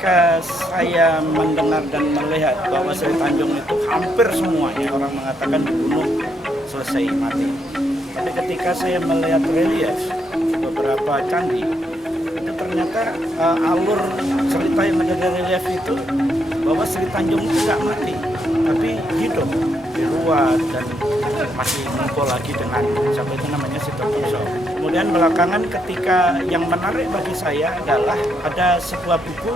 ketika saya mendengar dan melihat bahwa Sri Tanjung itu hampir semuanya orang mengatakan dibunuh selesai mati. Tapi ketika saya melihat relief beberapa candi, itu ternyata alur cerita yang ada di relief itu bahwa Sri Tanjung itu nggak mati, tapi hidup diruat dan masih ngumpul lagi dengan siapa itu namanya Sitopuso. Kemudian belakangan ketika yang menarik bagi saya adalah ada sebuah buku,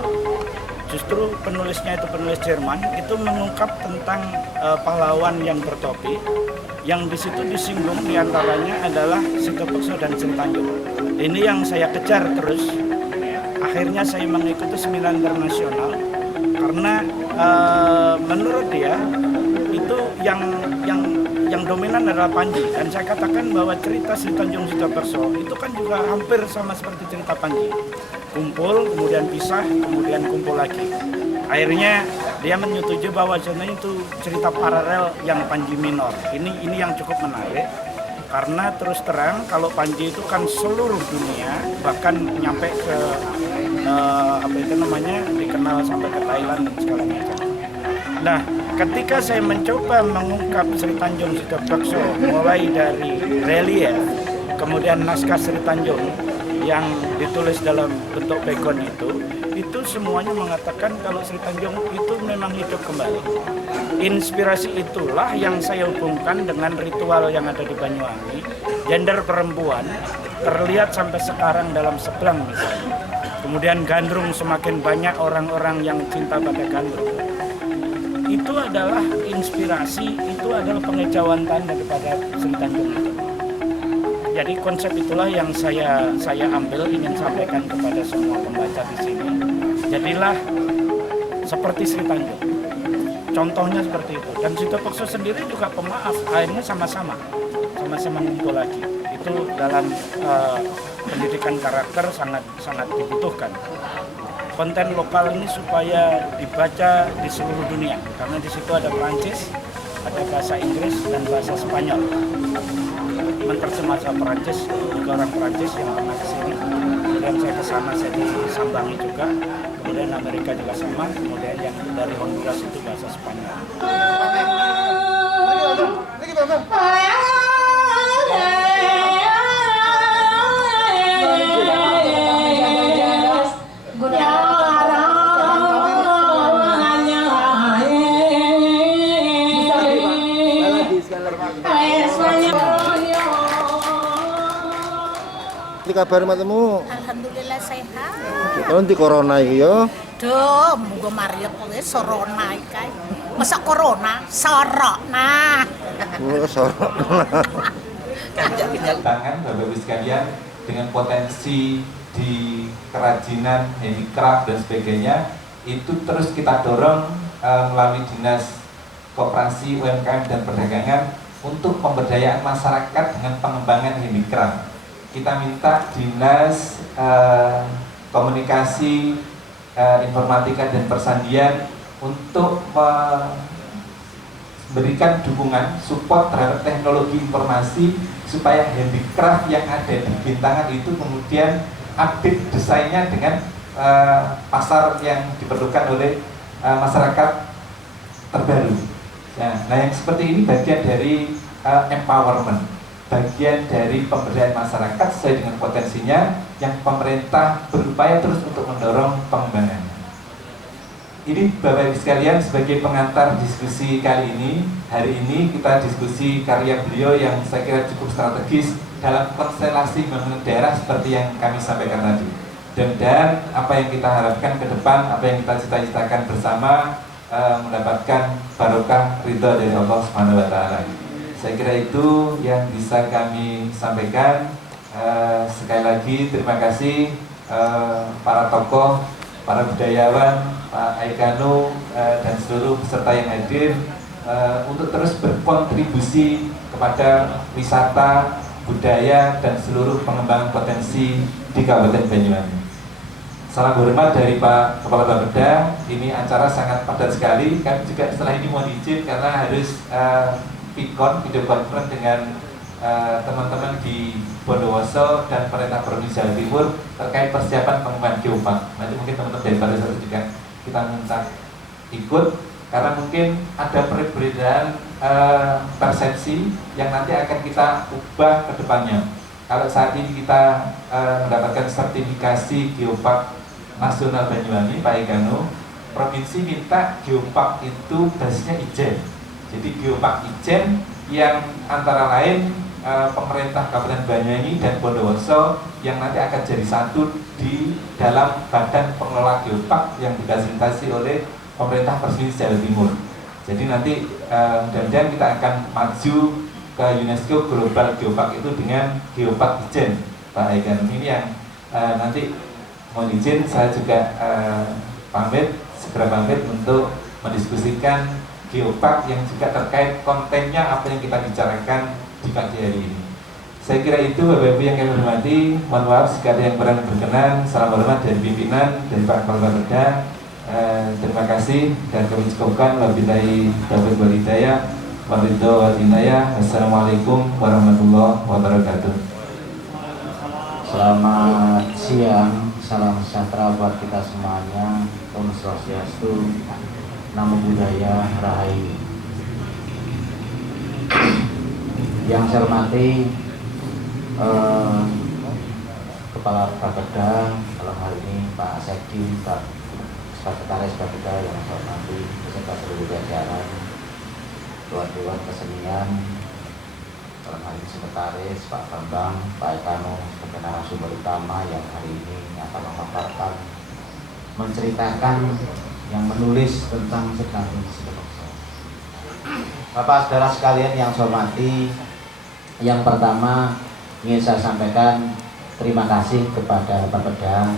justru penulisnya itu penulis Jerman, itu mengungkap tentang pahlawan yang bertopi, yang di situ disinggung diantaranya adalah Sitopuso dan Sri Tanjung. Ini yang saya kejar terus. Akhirnya saya mengikuti seminar internasional karena menurut dia itu yang dominan adalah Panji, dan saya katakan bahwa cerita Sri Tanjung Sitoperso itu kan juga hampir sama seperti cerita Panji, kumpul kemudian pisah kemudian kumpul lagi. Akhirnya dia menyetujui bahwa sebenarnya itu cerita paralel yang Panji minor. Ini yang cukup menarik karena terus terang kalau Panji itu kan seluruh dunia, bahkan nyampe ke dikenal sampai ke Thailand dan segala macam. Nah, ketika saya mencoba mengungkap Sri Tanjung Sitoperso mulai dari relief, kemudian naskah Sri Tanjung yang ditulis dalam bentuk begon itu semuanya mengatakan kalau Sri Tanjung itu memang hidup kembali. Inspirasi itulah yang saya hubungkan dengan ritual yang ada di Banyuwangi. Gender perempuan terlihat sampai sekarang dalam sebelang misalnya. Kemudian gandrung, semakin banyak orang-orang yang cinta pada gandrung. Itu adalah inspirasi, itu adalah pengejauhan daripada Sri Tanjung itu. Jadi konsep itulah yang saya ambil, ingin sampaikan kepada semua pembaca di sini. Jadilah seperti Sri Tanjung. Contohnya seperti itu. Dan Sitoperso sendiri juga pemaaf, akhirnya sama-sama ngumpul lagi. Itu dalam pendidikan karakter sangat dibutuhkan. Konten lokal ini supaya dibaca di seluruh dunia, karena di situ ada Prancis, ada bahasa Inggris dan bahasa Spanyol. Menerjemah bahasa Prancis, juga orang Prancis yang pernah ke sini. Kemudian saya ke sana, saya disambangi juga. Kemudian Amerika juga sama. Kemudian yang dari Honduras itu bahasa Spanyol. Kabar matemu? Alhamdulillah sehat. Kalau di corona iki yo. Duh, muga Maria kowe sorona iki. Masa corona sorona. Sorona. Tangan Bapak Ibu sekalian dengan potensi di kerajinan, handicraft dan sebagainya itu terus kita dorong melalui Dinas Koperasi, UMKM dan Perdagangan untuk pemberdayaan masyarakat dengan pengembangan handicraft. Kita minta Dinas Komunikasi, Informatika dan Persandian untuk memberikan dukungan, support terhadap teknologi informasi supaya handicraft yang ada di Bintangan itu kemudian update desainnya dengan pasar yang diperlukan oleh masyarakat terbaru. Nah, yang seperti ini bagian dari empowerment, bagian dari pemberdayaan masyarakat sesuai dengan potensinya yang pemerintah berupaya terus untuk mendorong pengembangannya. Ini Bapak Ibu sekalian sebagai pengantar diskusi kali ini. Hari ini kita diskusi karya beliau yang saya kira cukup strategis dalam konstelasi pembangunan daerah seperti yang kami sampaikan tadi. Dan apa yang kita harapkan ke depan, apa yang kita cita-citakan bersama mendapatkan barokah ridha dari Allah Subhanahu wa taala. Saya kira itu yang bisa kami sampaikan. Sekali lagi terima kasih para tokoh, para budayawan, Pak Aikanu dan seluruh peserta yang hadir untuk terus berkontribusi kepada wisata, budaya dan seluruh pengembangan potensi di Kabupaten Banyuwangi. Salam hormat dari Pak Kepala Bapeda. Ini acara sangat padat sekali. Kami juga setelah ini mohon izin karena harus video conference dengan teman-teman di Bondowoso dan pemerintah Provinsi Jawa Timur terkait persiapan pengembangan geopark. Nanti mungkin teman-teman dari pariwisata juga serta-merta ikut, karena mungkin ada perbedaan persepsi yang nanti akan kita ubah ke depannya. Kalau saat ini kita mendapatkan sertifikasi Geopark Nasional Banyuwangi, Pak Ekano, provinsi minta Geopark itu basisnya Ijen. Jadi Geopark Ijen yang antara lain pemerintah Kabupaten Banyuwangi dan Bondowoso yang nanti akan jadi satu di dalam badan pengelola Geopark yang difasilitasi oleh pemerintah Provinsi Jawa Timur. Jadi nanti mudah-mudahan kita akan maju ke UNESCO Global Geopark itu dengan Geopark Ijen, Pak Egan. Ini yang nanti mohon izin saya juga segera pamit untuk mendiskusikan Geopark yang juga terkait kontennya apa yang kita bicarakan di pagi hari ini. Saya kira itu Bapak Ibu yang kami hormati. Mohon maaf jika ada yang kurang berkenan. Salam hormat dari pimpinan, dari Pak Kepala Bapeda. Terima kasih dan kami cukupkan. Wabillahi taufiq wal hidayah. Wassalamualaikum warahmatullahi wabarakatuh. Selamat siang, salam sejahtera buat kita semuanya. Om Swastiastu, Namo Buddhaya, Rahayu. Yang saya hormati Kepala Bapeda dalam hal ini Pak Sekdi, Pak Sekretaris Bapeda yang saya hormati beserta seluruh jajaran, Tuan Dewan Kesenian, dalam hal ini Sekretaris Pak Bambang, Pak Ekano sebagai narasumber utama yang hari ini akan memaparkan, menceritakan, yang menulis tentang Sritanjung Sidowakso. Bapak saudara sekalian yang saya hormati, yang pertama ingin saya sampaikan terima kasih kepada Bapeda.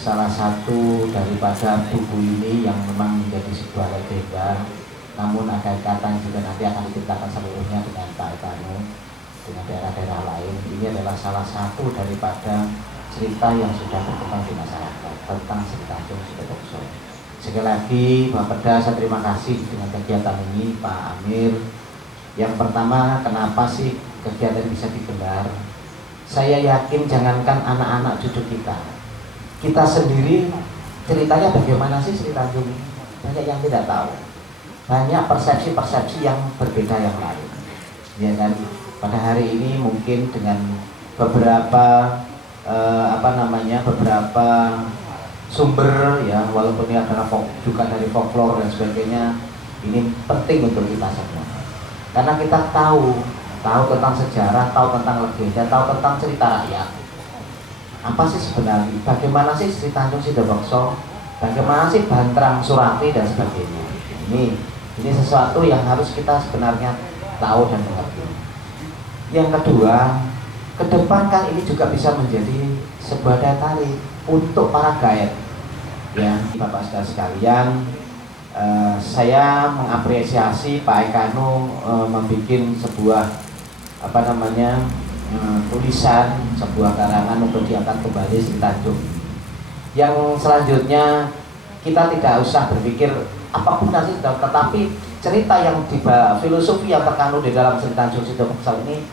Salah satu daripada buku ini yang memang menjadi sebuah legenda, namun ada ikatan juga nanti akan diceritakan seluruhnya dengan Pak Ekano, dengan daerah-daerah lain. Ini adalah salah satu daripada cerita yang sudah berkembang di masyarakat tentang Sritanjung Sidowakso. Sekali lagi Bapeda saya terima kasih dengan kegiatan ini, Pak Amir. Yang pertama, kenapa sih kegiatan bisa digelar? Saya yakin jangankan anak-anak cucu kita sendiri ceritanya bagaimana sih Sritanjung? Banyak yang tidak tahu. Banyak persepsi-persepsi yang berbeda yang lain. Ya kan? Pada hari ini mungkin dengan beberapa beberapa sumber ya, walaupun ini adalah juga dari folklore dan sebagainya, ini penting untuk kita semua. Karena kita tahu tentang sejarah, tahu tentang legenda, tahu tentang cerita rakyat. Apa sih sebenarnya? Bagaimana sih Sritanjung Sidowakso? Bagaimana sih Bantrang, Surati dan sebagainya? Ini sesuatu yang harus kita sebenarnya tahu dan mengerti. Yang kedua, ke depan kan ini juga bisa menjadi sebuah daya tarik untuk para guide. Ya, Bapak saudara sekalian, saya mengapresiasi Pak Ekano membuat sebuah tulisan, sebuah karangan untuk diangkat kembali Sritanjung. Yang selanjutnya kita tidak usah berpikir apapun nanti, tetapi cerita yang filosofi yang terkandung di dalam Sritanjung Sidowakso ini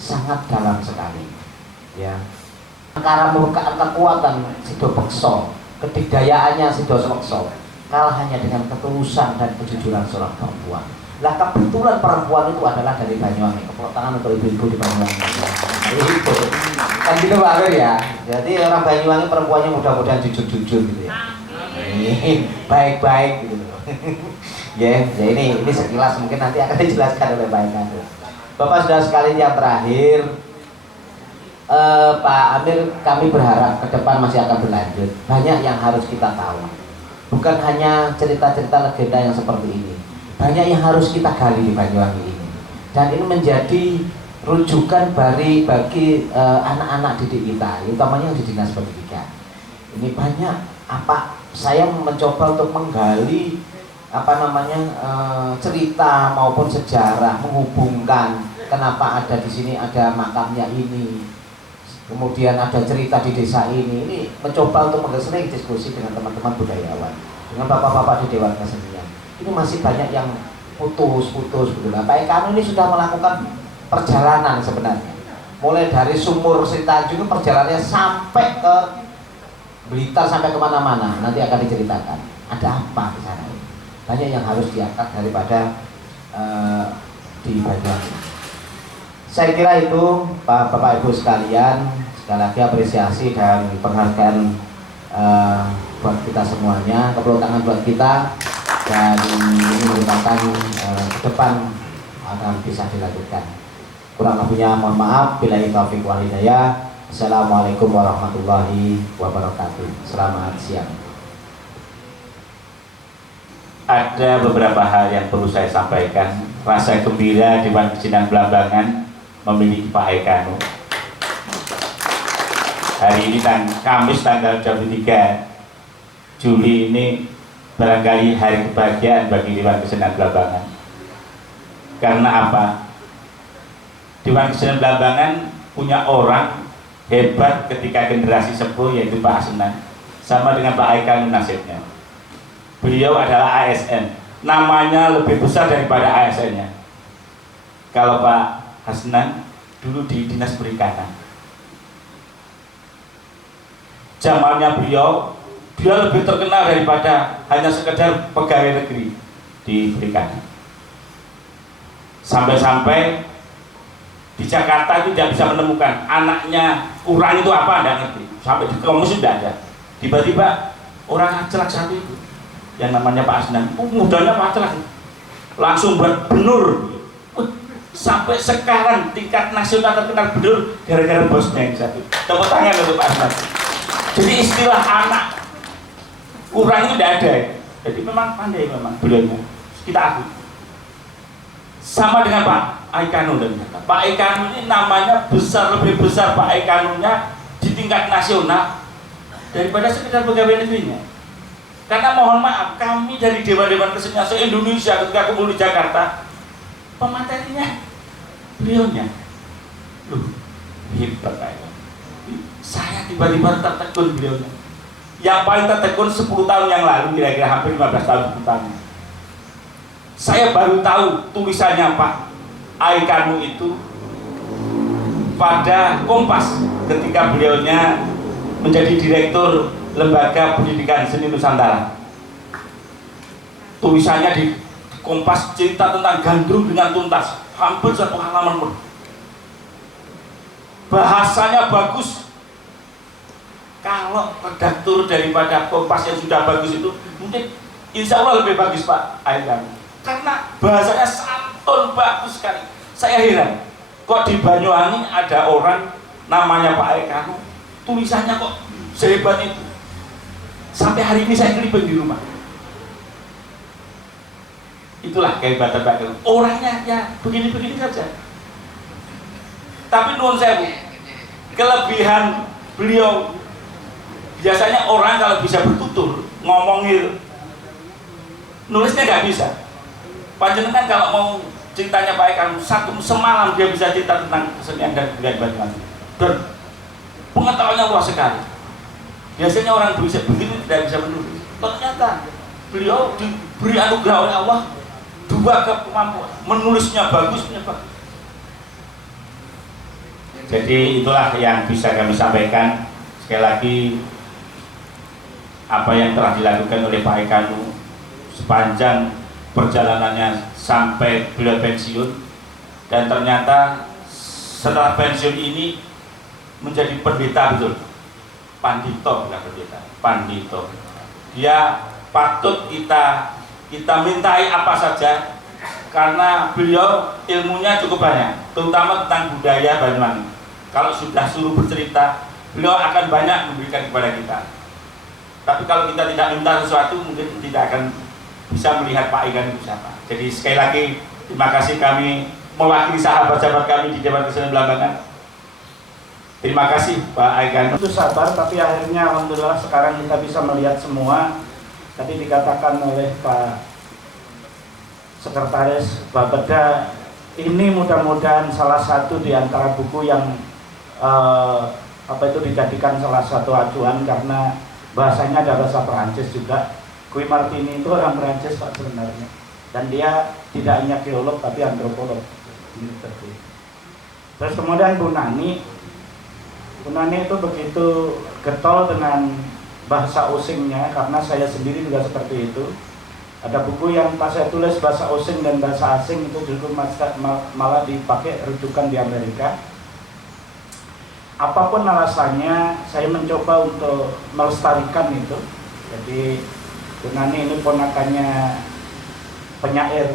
sangat dalam sekali. Ya, karena merupakan kekuatan Sidowakso, kedidayaannya Sidowakso kalah hanya dengan ketulusan dan kejujuran seorang perempuan. Lah kebetulan perempuan itu adalah dari Banyuwangi. Tepuk tangan untuk ibu-ibu di Banyuwangi. Itu kan gitu Pak Amir ya. Jadi orang Banyuwangi perempuannya mudah-mudahan jujur-jujur gitu ya. Baik-baik gitu. Ya ini sekilas mungkin nanti akan dijelaskan oleh Pak Ekano. Bapak saudara sekalian yang terakhir, Pak Amir, kami berharap ke depan masih akan berlanjut. Banyak yang harus kita tahu. Bukan hanya cerita-cerita legenda yang seperti ini. Banyak yang harus kita gali di Banyuwangi ini. Dan ini menjadi rujukan bagi anak-anak didik kita, utamanya yang di Dinas Pendidikan. Ini banyak saya mencoba untuk menggali cerita maupun sejarah, menghubungkan kenapa ada di sini ada makamnya ini, kemudian ada cerita di desa ini mencoba untuk sering diskusi dengan teman-teman budayawan, dengan bapak-bapak di Dewan Kesenian. Ini masih banyak yang putus gitu. Pak Ekano ini sudah melakukan perjalanan sebenarnya, mulai dari sumur Sritanjung perjalanannya sampai ke Blitar, sampai kemana-mana, nanti akan diceritakan. ada apa di sana. Banyak yang harus diangkat daripada di Banyuwangi. Saya kira itu Bapak Ibu sekalian, sekali lagi apresiasi dan penghargaan buat kita semuanya, tepuk tangan buat kita, dan ini merupakan ke depan akan bisa dilanjutkan. Kurang lebihnya mohon maaf. Billahi taufiq wal hidayah. Assalamualaikum warahmatullahi wabarakatuh. Selamat siang. Ada beberapa hal yang perlu saya sampaikan. Rasa gembira Dewan Kesenian Belambangan memiliki Pak Aikanu. Hari ini Kamis tanggal 23 Juli ini barangkali hari kebahagiaan bagi Dewan Kesenian Belambangan. Karena apa? Dewan Kesenian Belambangan punya orang hebat ketika generasi sepuh, yaitu Pak Asnan, sama dengan Pak Aikanu nasibnya. Beliau adalah ASN, namanya lebih besar daripada ASN-nya. Kalau Pak Hasnan dulu di Dinas Perikanan, zamannya beliau, dia lebih terkenal daripada hanya sekedar pegawai negeri di perikanan. Sampai-sampai di Jakarta itu tidak bisa menemukan anaknya kurang itu apa, tidak ngerti. Sampai di kampus tidak ada. Tiba-tiba orang celak satu itu yang namanya Pak Asnan, mudanya Pak Celak, langsung buat benur. Sampai sekarang tingkat nasional terkenal benur gara-gara bosnya yang satu. Tepuk tangan untuk Pak Asnan. Jadi istilah anak kurang itu tidak ada. Jadi memang pandai memang beliaunya, kita akui. Sama dengan Pak Aikanu dan Pak Aikanu ini namanya besar, lebih besar Pak Aikanunya di tingkat nasional daripada sekedar pegawai negerinya. Karena mohon maaf, kami dari Dewan-Dewan Kesenian se-Indonesia ketika kumpul di Jakarta, pematerinya beliaunya. Loh, hebat kayak. Saya tiba-tiba tertekun beliaunya. Yang paling tertekun 10 tahun yang lalu, kira-kira hampir 15 tahun 10 tahun. Saya baru tahu tulisannya Pak Aikanu itu pada Kompas ketika beliaunya menjadi direktur Lembaga Pendidikan Seni Nusantara. Tulisannya di Kompas cerita tentang gandrung dengan tuntas, hampir 1 halaman pun. Bahasanya bagus. Kalau redaktur daripada Kompas yang sudah bagus itu, mungkin insya Allah lebih bagus Pak Aikanu. Karena bahasanya santun, bagus sekali. Saya heran, kok di Banyuwangi ada orang namanya Pak Aikanu, tulisannya kok sehebat itu. Sampai hari ini saya kelibet di rumah. Itulah kehebatan Pak Aikanu. Orangnya ya begini-begini saja. Tapi nuwun sewu, kelebihan beliau, biasanya orang kalau bisa bertutur, ngomongin, nulisnya nggak bisa. Panjenengan kalau mau ceritanya Pak Aikanu, satu semalam dia bisa cerita tentang kesenian dan budaya Banyuwangi. Dan pengetahuannya luas sekali. Biasanya orang bisa begini tidak bisa menulis. Ternyata beliau diberi anugerah oleh Allah 2 kemampuan, menulisnya bagus, bagus. Jadi itulah yang bisa kami sampaikan. Sekali lagi, apa yang telah dilakukan oleh Pak Aikanu sepanjang perjalanannya sampai beliau pensiun, dan ternyata setelah pensiun ini menjadi pendeta, betul, pandito, bukan pendeta, pandito. Dia patut kita mintai apa saja, karena beliau ilmunya cukup banyak, terutama tentang budaya Banyuwangi. Kalau sudah suruh bercerita, beliau akan banyak memberikan kepada kita. Tapi kalau kita tidak minta sesuatu, mungkin tidak akan bisa melihat Pak Aikanu itu siapa. Jadi sekali lagi terima kasih, kami mewakili sahabat-sahabat kami di Dewan Kesenian Belambangan. Terima kasih Pak Aikanu. Itu sabar, tapi akhirnya alhamdulillah sekarang kita bisa melihat semua. Tadi dikatakan oleh Pak Sekretaris Bapeda, ini mudah-mudahan salah satu di antara buku yang dijadikan salah satu acuan, karena bahasanya ada bahasa Perancis juga. Guy Martini itu orang Perancis Pak sebenarnya, dan dia tidak hanya geolog tapi antropolog. Terus kemudian Bu Nani itu begitu getol dengan bahasa Osingnya, karena saya sendiri juga seperti itu. Ada buku yang pas saya tulis bahasa Osing dan bahasa asing itu justru malah dipakai rujukan di Amerika. Apapun alasannya, saya mencoba untuk melestarikan itu. Jadi Tunani ini ponakannya penyair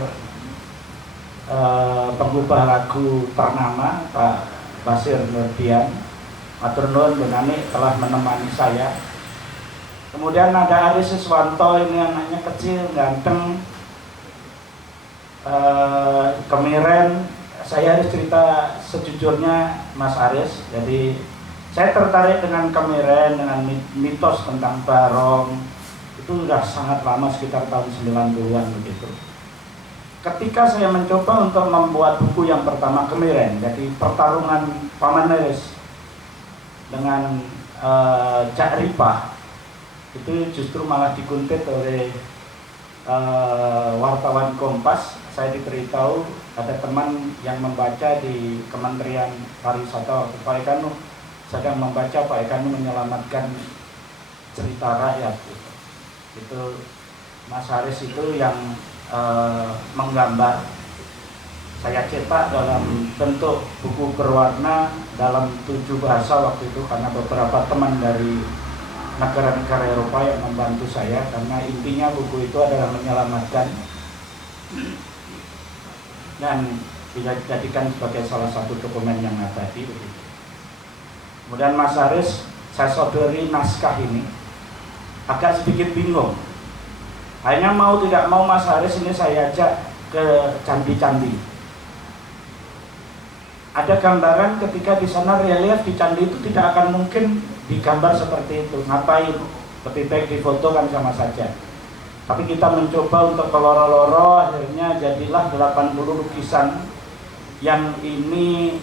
penggubah lagu ternama Pak Basir Nurdian. Matur nuwun Tunani telah menemani saya. Kemudian ada Aris Siswanto, ini anaknya kecil, ganteng, kemiren. Saya harus cerita sejujurnya Mas Aris. Jadi saya tertarik dengan kemiren, dengan mitos tentang Barong. Itu sudah sangat lama, sekitar tahun 90-an begitu. Ketika saya mencoba untuk membuat buku yang pertama kemiren, jadi pertarungan Paman Aris dengan Cak Ripah, itu justru malah dikuntit oleh wartawan Kompas. Saya diberitahu ada teman yang membaca di Kementerian Pariwisata Pak Ekanu sedang membaca Pak Ekanu menyelamatkan cerita rakyat. Itu Mas Haris itu yang menggambar. Saya cetak dalam bentuk buku berwarna dalam 7 bahasa waktu itu, karena beberapa teman dari negara-negara Eropa yang membantu saya, karena intinya buku itu adalah menyelamatkan dan dijadikan sebagai salah satu dokumen yang abadi. Kemudian Mas Haris, saya sodori naskah ini, agak sedikit bingung. Akhirnya mau tidak mau Mas Haris ini saya ajak ke candi-candi. Ada gambaran ketika di sana relief di candi itu tidak akan mungkin digambar seperti itu. Ngapain? Lebih baik difotokan sama saja. Tapi kita mencoba untuk keloro-loro, akhirnya jadilah 80 lukisan yang ini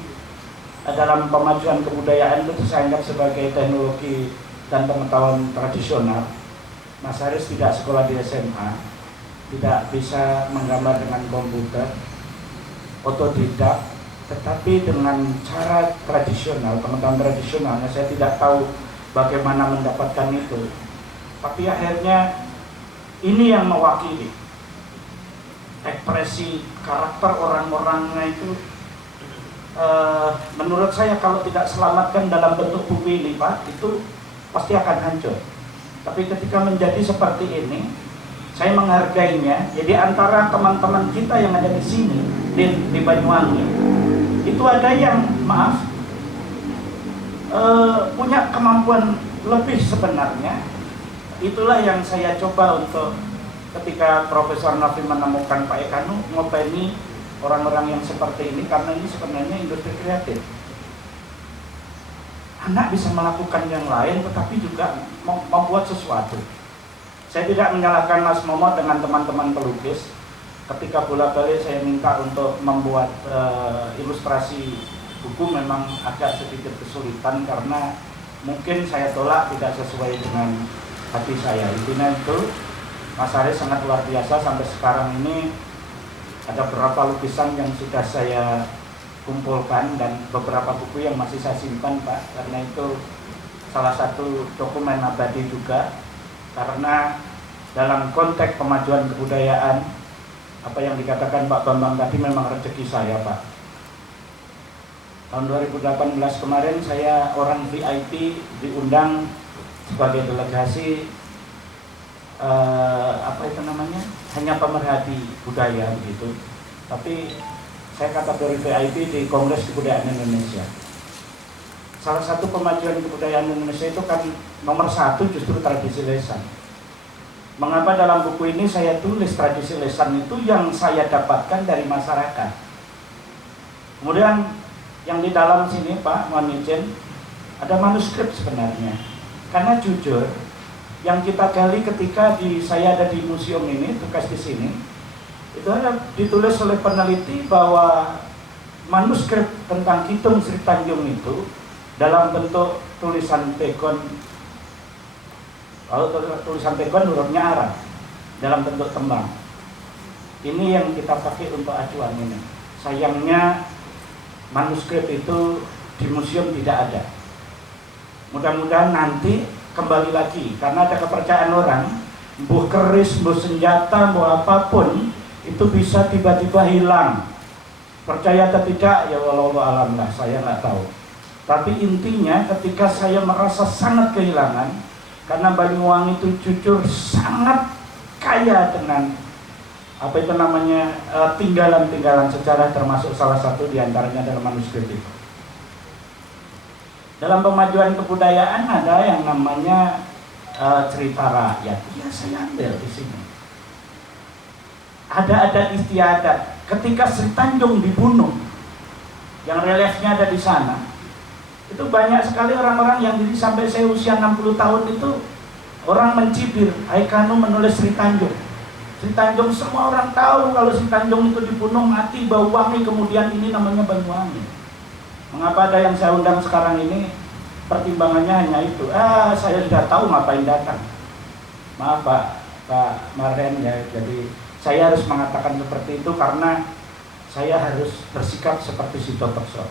dalam pemajuan kebudayaan itu saya anggap sebagai teknologi dan pengetahuan tradisional. Mas Haris tidak sekolah di SMA, tidak bisa menggambar dengan komputer, otodidak, tetapi dengan cara tradisional, pengetahuan tradisionalnya saya tidak tahu bagaimana mendapatkan itu. Tapi akhirnya ini yang mewakili ekspresi karakter orang-orangnya itu. Menurut saya kalau tidak selamatkan dalam bentuk buku ini Pak, itu pasti akan hancur. Tapi ketika menjadi seperti ini, saya menghargainya. Jadi antara teman-teman kita yang ada di sini di Banyuwangi, itu ada yang punya kemampuan lebih sebenarnya. Itulah yang saya coba untuk ketika Profesor Nafi menemukan Pak Ekanu, ngopeni orang-orang yang seperti ini, karena ini sebenarnya industri kreatif. Anak bisa melakukan yang lain tetapi juga membuat sesuatu. Saya tidak menyalahkan Mas Momo dengan teman-teman pelukis. Ketika bolak-balik saya minta untuk membuat ilustrasi buku, memang agak sedikit kesulitan karena mungkin saya tolak tidak sesuai dengan hati saya. Intinya itu Mas Haris sangat luar biasa. Sampai sekarang ini ada beberapa lukisan yang sudah saya kumpulkan dan beberapa buku yang masih saya simpan Pak, karena itu salah satu dokumen abadi juga. Karena dalam konteks pemajuan kebudayaan, apa yang dikatakan Pak Bambang tadi memang rezeki saya Pak. Tahun 2018 kemarin saya orang VIP diundang sebagai delegasi hanya pemerhati budaya begitu. Tapi saya kategori VIP di Kongres Kebudayaan Indonesia. Salah satu pemajuan kebudayaan Indonesia itu kan nomor 1 justru tradisi lesan. Mengapa dalam buku ini saya tulis tradisi lesan itu yang saya dapatkan dari masyarakat. Kemudian yang di dalam sini Pak, mohon izin, ada manuskrip sebenarnya. Karena jujur, yang kita gali ketika saya ada di museum ini, tugas di sini, itu ada ditulis oleh peneliti bahwa manuskrip tentang Kitung Sri Tanjung itu dalam bentuk tulisan pegon, tulisan pegon hurufnya Arab dalam bentuk tembang. Ini yang kita pakai untuk acuan ini. Sayangnya manuskrip itu di museum tidak ada. Mudah-mudahan nanti kembali lagi, karena ada kepercayaan orang, mbuh keris, mbuh senjata, mbuh apapun itu bisa tiba-tiba hilang. Percaya atau tidak, ya wallahu alam lah, saya nggak tahu. Tapi intinya ketika saya merasa sangat kehilangan, karena Banyuwangi itu jujur sangat kaya dengan apa itu namanya tinggalan-tinggalan sejarah, termasuk salah satu diantaranya dalam manuskrip itu. Dalam pemajuan kebudayaan ada yang namanya cerita rakyat. Ya saya ambil di sini. Ada adat istiadat. Ketika Sri Tanjung dibunuh, yang reliefnya ada di sana, itu banyak sekali orang-orang yang jadi sampai saya usia 60 tahun itu orang mencibir, "Hai Kanu menulis Sri Tanjung." Sri Tanjung, semua orang tahu kalau Sri Tanjung itu dibunuh, mati, bau wangi, kemudian ini namanya Banyuwangi. Mengapa ada yang saya undang sekarang ini? Pertimbangannya hanya itu. Saya sudah tahu ngapain datang. Maaf Pak Marhen ya. Jadi saya harus mengatakan seperti itu karena saya harus bersikap seperti Sitopekso.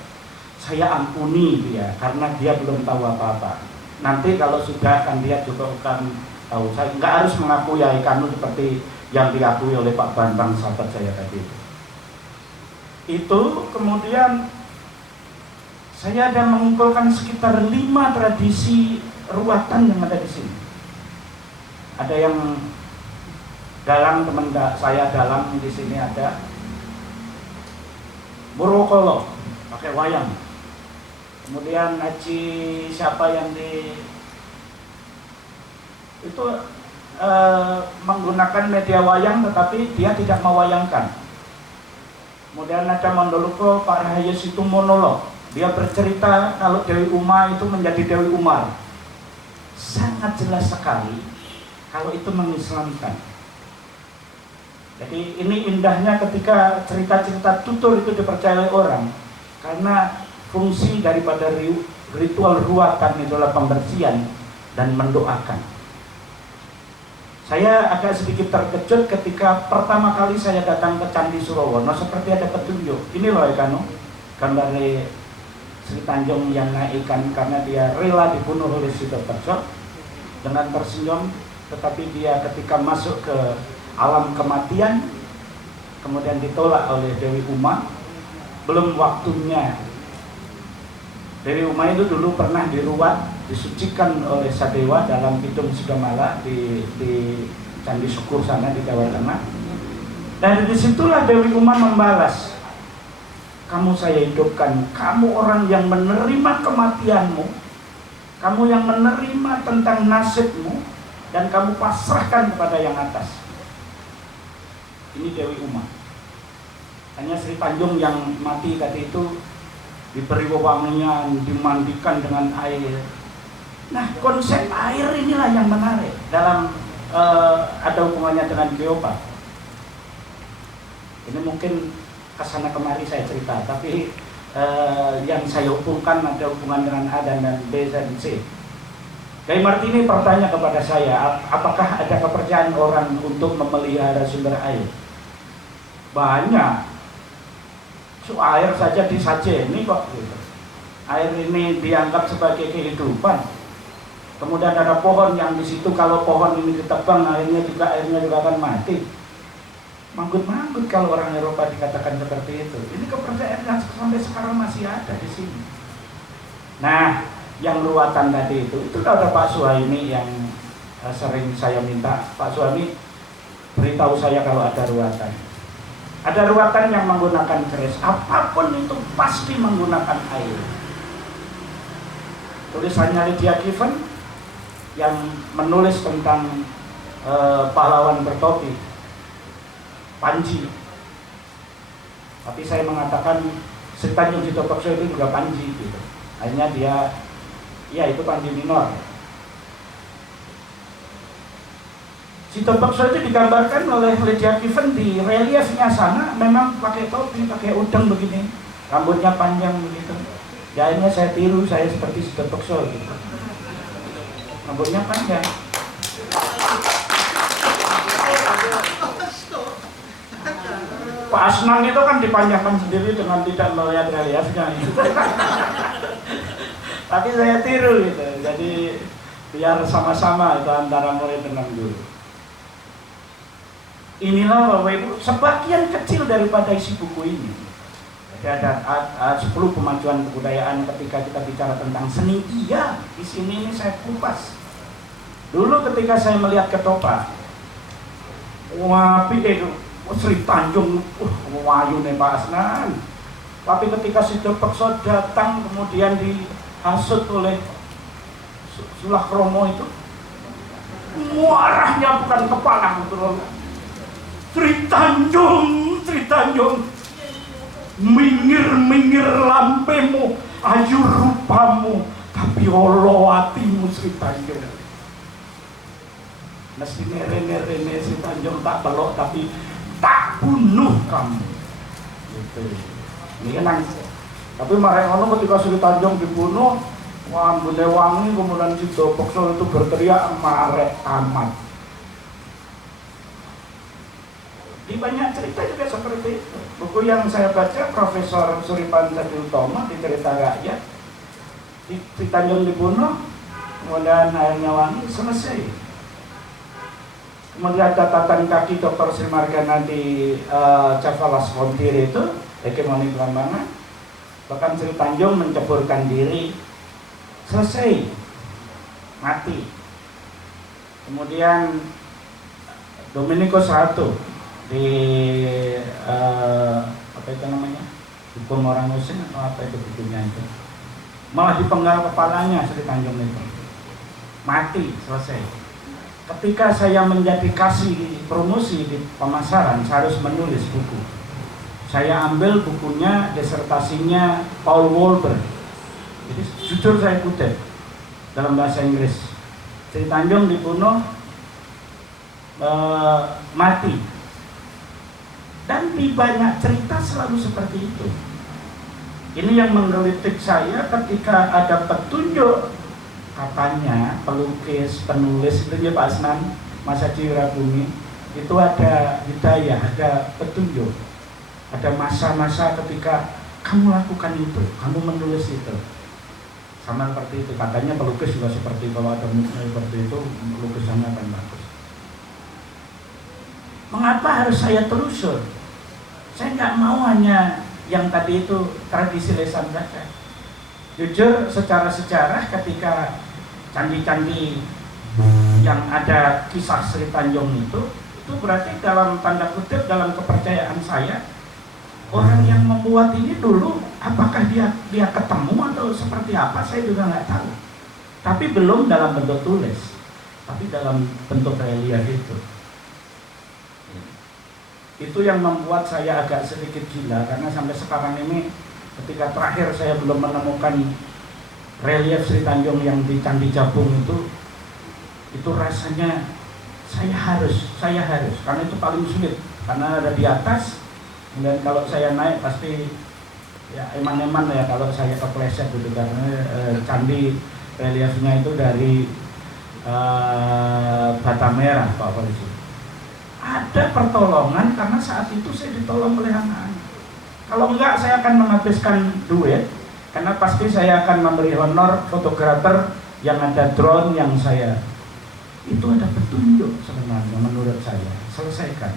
Saya ampuni dia karena dia belum tahu apa-apa. Nanti kalau sudah kan dia juga akan tahu. Saya nggak harus mengakui ya Kanu seperti yang diakui oleh Pak Bambang sahabat saya tadi. Itu kemudian saya ada mengumpulkan sekitar 5 tradisi ruatan yang ada di sini. Ada yang dalang, teman saya dalang di sini ada Murokolo pakai wayang. Kemudian Haji siapa yang di itu menggunakan media wayang tetapi dia tidak mewayangkan. Kemudian ada Mandoluko Pak Rahayu itu monolog. Dia bercerita kalau Dewi Uma itu menjadi Dewi Umar. Sangat jelas sekali kalau itu mengislamkan. Jadi ini indahnya ketika cerita-cerita tutur itu dipercaya oleh orang, karena fungsi daripada ritual ruatan itulah pembersihan dan mendoakan. Saya agak sedikit terkejut ketika pertama kali saya datang ke Candi Surowono, seperti ada petunjuk. Ini loh Kanu, gambar Sri Tanjung yang naik ikan karena dia rela dibunuh oleh Sitopekso dengan tersenyum, tetapi dia ketika masuk ke alam kematian kemudian ditolak oleh Dewi Uma. Belum waktunya. Dewi Uma itu dulu pernah diruat, disucikan oleh Sadewa dalam Kidung Sugamala di Candi Syukur sana di Jawa Tengah. Dan disitulah Dewi Uma membalas, "Kamu saya hidupkan, kamu orang yang menerima kematianmu, kamu yang menerima tentang nasibmu, dan kamu pasrahkan kepada yang atas." Ini Dewi Uma. Hanya Sri Tanjung yang mati tadi itu diberi wewangian, dimandikan dengan air. Nah, konsep air inilah yang menarik dalam ada hubungannya dengan geopark. Ini mungkin kesana kemari saya cerita, tapi yang saya hubungkan ada hubungan dengan A dan B dan C. Kiai Martini bertanya kepada saya, apakah ada kepercayaan orang untuk memelihara sumber air? Banyak. Air saja disajeni kok gitu. Air ini dianggap sebagai kehidupan. Kemudian ada pohon yang di situ, kalau pohon ini ditebang airnya juga akan mati. Manggut-manggut kalau orang Eropa dikatakan seperti itu. Ini kepercayaan yang sampai sekarang masih ada di sini. Nah, yang ruatan tadi itu ada Pak Suhaimi yang sering saya minta, Pak Suhaimi beritahu saya kalau ada ruatan. Ada ruatan yang menggunakan keris, apapun itu pasti menggunakan air. Tulisannya Lydia Given yang menulis tentang pahlawan bertopi, Panji. Tapi saya mengatakan Sri Tanjung Sitopekso itu juga Panji gitu. Akhirnya dia, ya itu Panji minor. Sitopekso itu digambarkan oleh Lydia Given di reliefnya sana, memang pakai topi, pakai udeng begini, rambutnya panjang begitu. Ya akhirnya saya tiru, saya seperti Sitopekso gitu. Rambutnya panjang. Pak Asman itu kan dipanjangkan sendiri dengan tidak melihat reliefnya. Tapi saya tiru gitu. Jadi biar sama-sama itu antara murid dengan guru. Inilah Bapak Ibu sebagian kecil daripada isi buku ini. Jadi ada 10 pemajuan kebudayaan ketika kita bicara tentang seni. Iya, di sini ini saya kupas. Dulu ketika saya melihat Ketoprak, wah, itu Sri Tanjung, wayu nih Pak Asnan. Tapi ketika Sido Pekso datang kemudian dihasut oleh Sulakromo itu, muarahnya bukan kepala, betul. Sri Tanjung, minggir lampemu, ayu rupamu, tapi olo hatimu Sri Tanjung. Mesti rene Sri Tanjung tak pelok tapi tak bunuh kamu. Gitu. Ini kan nangis. Tapi marah ngono ketika Sri Tanjung dibunuh, wah Wangi kemudian Sido Pekso itu berteriak marek amat. Di banyak cerita juga seperti itu. Buku yang saya baca Profesor Suripan Sadiutomo di Cerita Rakyat, Sri Tanjung dibunuh, kemudian akhirnya Wangi selesai. Kemudian catatan kaki Dr. Sri Margana di Cavalas Frontier itu, hegemoni Belambangan, bahkan Sri Tanjung menceburkan diri, selesai, mati. Kemudian Domenico Srato di apa itu namanya, hukum orang muslim atau apa itu bukunya itu, malah dipenggal kepalanya Sri Tanjung itu, mati, selesai. Ketika saya menjadi kasih promosi di pemasaran, saya harus menulis buku. Saya ambil bukunya, disertasinya Paul Wolber. Jadi jujur saya kutip dalam bahasa Inggris. Sri Tanjung dibunuh, mati. Dan di banyak cerita selalu seperti itu. Ini yang menggelitik saya ketika ada petunjuk. Katanya pelukis, penulis itu ya Pak Asnan, Mas Haji Wirabumi, itu ada hidayah, ada petunjuk. Ada masa-masa ketika kamu lakukan itu, kamu menulis itu. Sama seperti itu, katanya pelukis juga seperti kalau ada seperti itu, lukisannya akan bagus. Mengapa harus saya telusur? Saya nggak mau hanya yang tadi itu tradisi lesan saja. Jujur secara sejarah ketika candi-candi yang ada kisah Sri Tanjung itu berarti dalam tanda kutip dalam kepercayaan saya, orang yang membuat ini dulu apakah dia ketemu atau seperti apa saya juga nggak tahu. Tapi belum dalam bentuk tulis, tapi dalam bentuk relief itu. Itu yang membuat saya agak sedikit gila karena sampai sekarang ini ketika terakhir saya belum menemukan relief Sri Tanjung yang di Candi Jabung itu rasanya saya harus karena itu paling sulit karena ada di atas, dan kalau saya naik pasti ya eman-eman ya kalau saya kepleset gitu karena candi reliefnya itu dari bata merah Pak Polisi. Ada pertolongan karena saat itu saya ditolong oleh anak-anak. Kalau enggak saya akan menghabiskan duit karena pasti saya akan memberi honor fotografer yang ada drone yang saya. Itu ada petunjuk sebenarnya menurut saya. Selesaikan.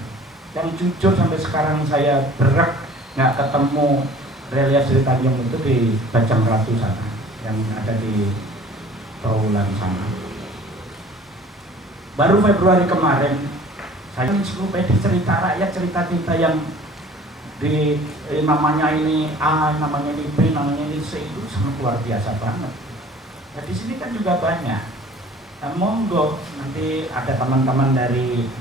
Yang jujur sampai sekarang saya berak nggak ketemu relief Sri Tanjung itu di Bajang Ratu sana yang ada di Trawulan sana. Baru Februari kemarin saya ensiklopedia cerita rakyat, cerita-cerita yang di namanya ini A, namanya ini B, namanya ini C itu sangat luar biasa banget. Nah, di sini kan juga banyak. Nah, monggo nanti ada teman-teman dari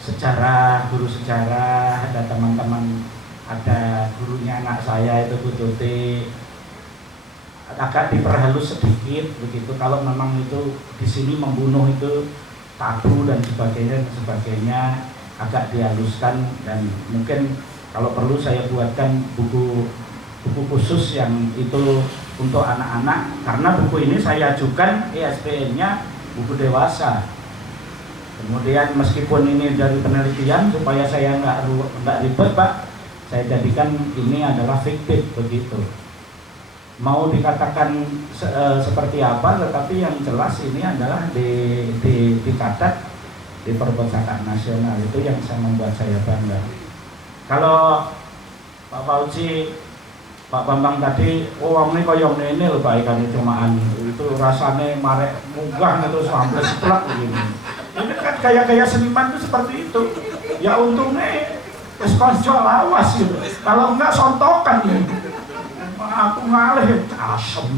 sejarah, guru sejarah, ada teman-teman, ada gurunya anak saya itu Bu Tuti, agak diperhalus sedikit begitu. Kalau memang itu di sini membunuh itu tabu dan sebagainya agak dihaluskan dan mungkin kalau perlu saya buatkan buku khusus yang itu untuk anak-anak karena buku ini saya ajukan ISBN-nya buku dewasa. Kemudian meskipun ini dari penelitian supaya saya nggak ribet Pak, saya jadikan ini adalah fiktif begitu. mau dikatakan seperti apa, tetapi yang jelas ini adalah dicatat di perpustakaan nasional. Itu yang membuat saya bangga. Kalau Pak Fauzi, Pak Bambang tadi, oh ini koyong ini loh Pak ikan cumaan itu rasanya marek munggah itu sampai seplak begini. Ini kan kayak seniman itu seperti itu. Ya untungnya konco lawas gitu. Kalau enggak sontokan ini. Aku ngalih asem.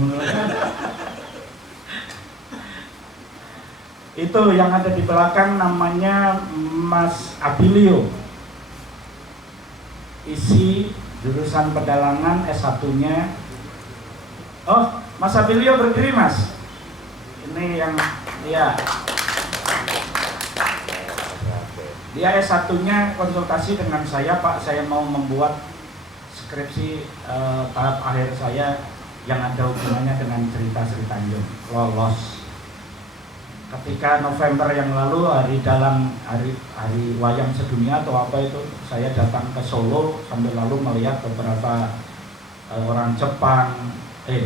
Itu yang ada di belakang namanya Mas Abilio. Isi jurusan pedalangan S1-nya. Oh, Mas Abilio berdiri Mas. Ini yang ya. Dia S1-nya konsultasi dengan saya, Pak, saya mau membuat skripsi tahap akhir saya yang ada hubungannya dengan cerita Sri Tanjung. Lolos. Ketika November yang lalu hari wayang sedunia atau apa itu, saya datang ke Solo sambil lalu melihat beberapa orang Jepang,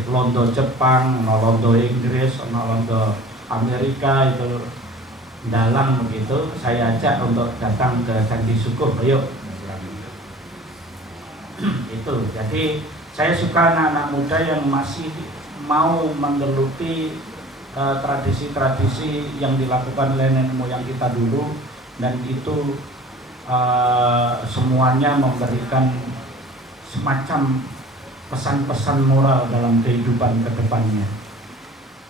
Londo Jepang, Londo Inggris, Londo Amerika itu dalang begitu. Saya ajak untuk datang ke Candi Sukuh, ayo. Itu, jadi saya suka anak-anak muda yang masih mau menggeluti tradisi-tradisi yang dilakukan oleh nenek moyang kita dulu, dan itu semuanya memberikan semacam pesan-pesan moral dalam kehidupan ke depannya.